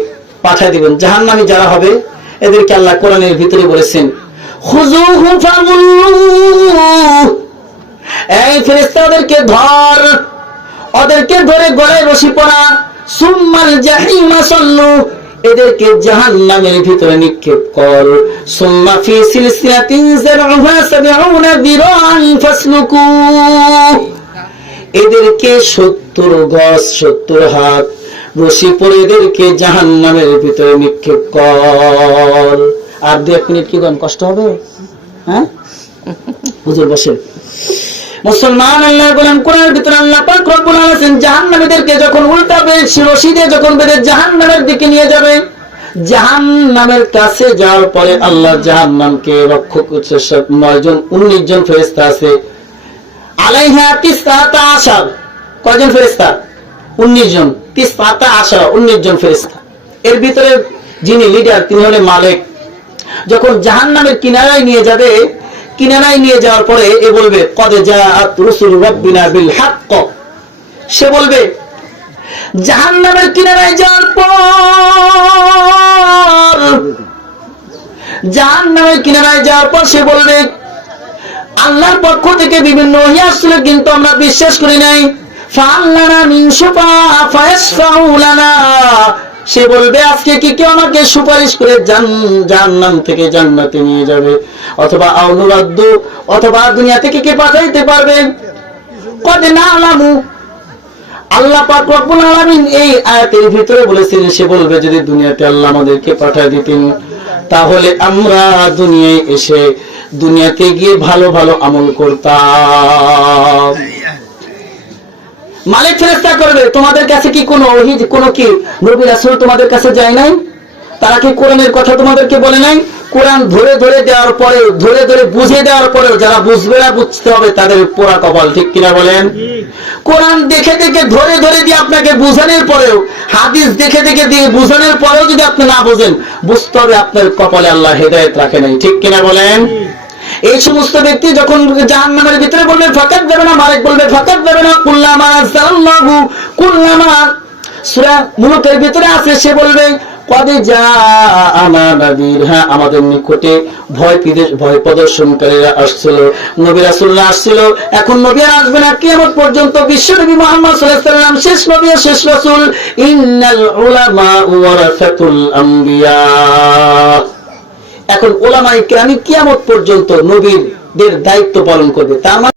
পাঠিয়ে দিবেন। জাহান্নামী যারা হবে এদেরকে আল্লাহ কোরআনের ভিতরে বলেছেন খুযুহু ফাগুল্লুহু, এই ফেরেশতা ওদেরকে ধর, ওদেরকে ধরে গলায় রশি পরা, সুম্মাল জাহিমা সাল্লু, এদেরকে জাহান্নামের ভিতরে নিক্ষেপ কর, সুম্মা ফি সিলসিলাতিন যারউহা ৭০ যিরাআন ফাসলুকু, এদেরকে ৭০ গজ ৭০ হাত রশি পরে এদেরকে জাহান্নামের ভিতরে নিক্ষেপ কর। আর 2 মিনিট কি করেন, কষ্ট হবে? হ্যাঁ হুজুর বসেন। মুসলমান আল্লাহ বলেন কোরআনের ভিতরে আল্লাহ পাক রব্বুল আলামিন জাহান্নামীদেরকে যখন উল্টাবে রশি দিয়ে যখন বেঁধে জাহান্নামের দিকে নিয়ে যাবে, জাহান্নামের কাছে যাওয়ার পরে আল্লাহ জাহান্নামকে রক্ষক করছে 19 জন ফেরেশতা আছে। আলাইহা তিসআতা আশার, কয়জন ফেরেশতা? 19 জন। তিসআতা আশার 19 জন ফেরেশতা। এর ভিতরে যিনি লিডার তিনি হলেন মালিক। যখন জাহান্নামের কিনারায় নিয়ে যাবে, কিনারায় নিয়ে যাওয়ার পরে এ বলবে কদ জাআত রুসুল রাব্বিনা বিল হক, সে বলবে জাহান্নামের কিনারায় যাওয়ার পর, জাহান্নামের কিনারায় যাওয়ার পর সে বলবে আল্লাহর পক্ষ থেকে বিভিন্ন ওহী আসছিল কিন্তু আমরা বিশ্বাস করি নাই, ফাআল্লানা মিন শুফা ফায়াশফাউ লানা, সে বলবে আজকে কি কেউ আমাকে সুপারিশ করে জাহান্নাম থেকে জান্নাতে নিয়ে যাবে, অথবা আউনুরাদ্দু, অথবা দুনিয়া থেকে কে পাঠাইতে পারবে? কদ নালামু, আল্লাহ পাক রব্বুল আলামিন এই আয়াতের ভিতরে বলেছেন, সে বলবে যদি দুনিয়াতে আল্লাহ আমাদেরকে পাঠিয়ে দিতেন তাহলে আমরা দুনিয়ায় এসে দুনিয়াতে গিয়ে ভালো ভালো আমল করতাম। মালিক ফেরেশতা করবে তোমাদের কাছে কি কোনো ওহী, কোনো কি নবী রাসূল তোমাদের কাছে যায় নাই? তারা কি কোরআনের কথা তোমাদেরকে বলে নাই? কোরআন ধরে ধরে দেওয়ার পরে, ধরে ধরে বুঝিয়ে দেওয়ার পরেও যারা বুঝবে না, বুঝতে হবে তাদের পোড়া কপাল, ঠিক কিনা বলেন? কোরআন দেখে দেখে ধরে ধরে দিয়ে আপনাকে বুঝানোর পরেও, হাদিস দেখে দেখে দিয়ে বুঝানোর পরেও যদি আপনি না বুঝেন, বুঝতে হবে আপনার কপালে আল্লাহ হেদায়েত রাখে নাই, ঠিক কিনা বলেন? এই সমস্ত ব্যক্তি যখন জাহান্নামের ভিতরে বলবে ফাকাত যাবে না, মালিক বলবে ফাকাত যাবে না, কুল্লামা আনজালাল্লাহু, কুল্লামা সূরা মুলুকের ভিতরে আছে, সে বলবে কদ জাআনা নাযীর, হ্যাঁ আমাদের নিকটে ভয় প্রদর্শনকারীরা আসছিল, নবী রাসূলরা আসছিল, এখন নবী আর আসবে না কিয়ামত পর্যন্ত। বিশ্বনবী মুহাম্মদ সাল্লাল্লাহু আলাইহি ওয়াসাল্লাম শেষ নবী ও শেষ রাসূল। ইন্নাল উলামা ওয়ারাসাতুল আম্বিয়া, এখন উলামায়ে কেরাম কিয়ামত পর্যন্ত নবীদের দায়িত্ব পালন করবে। তার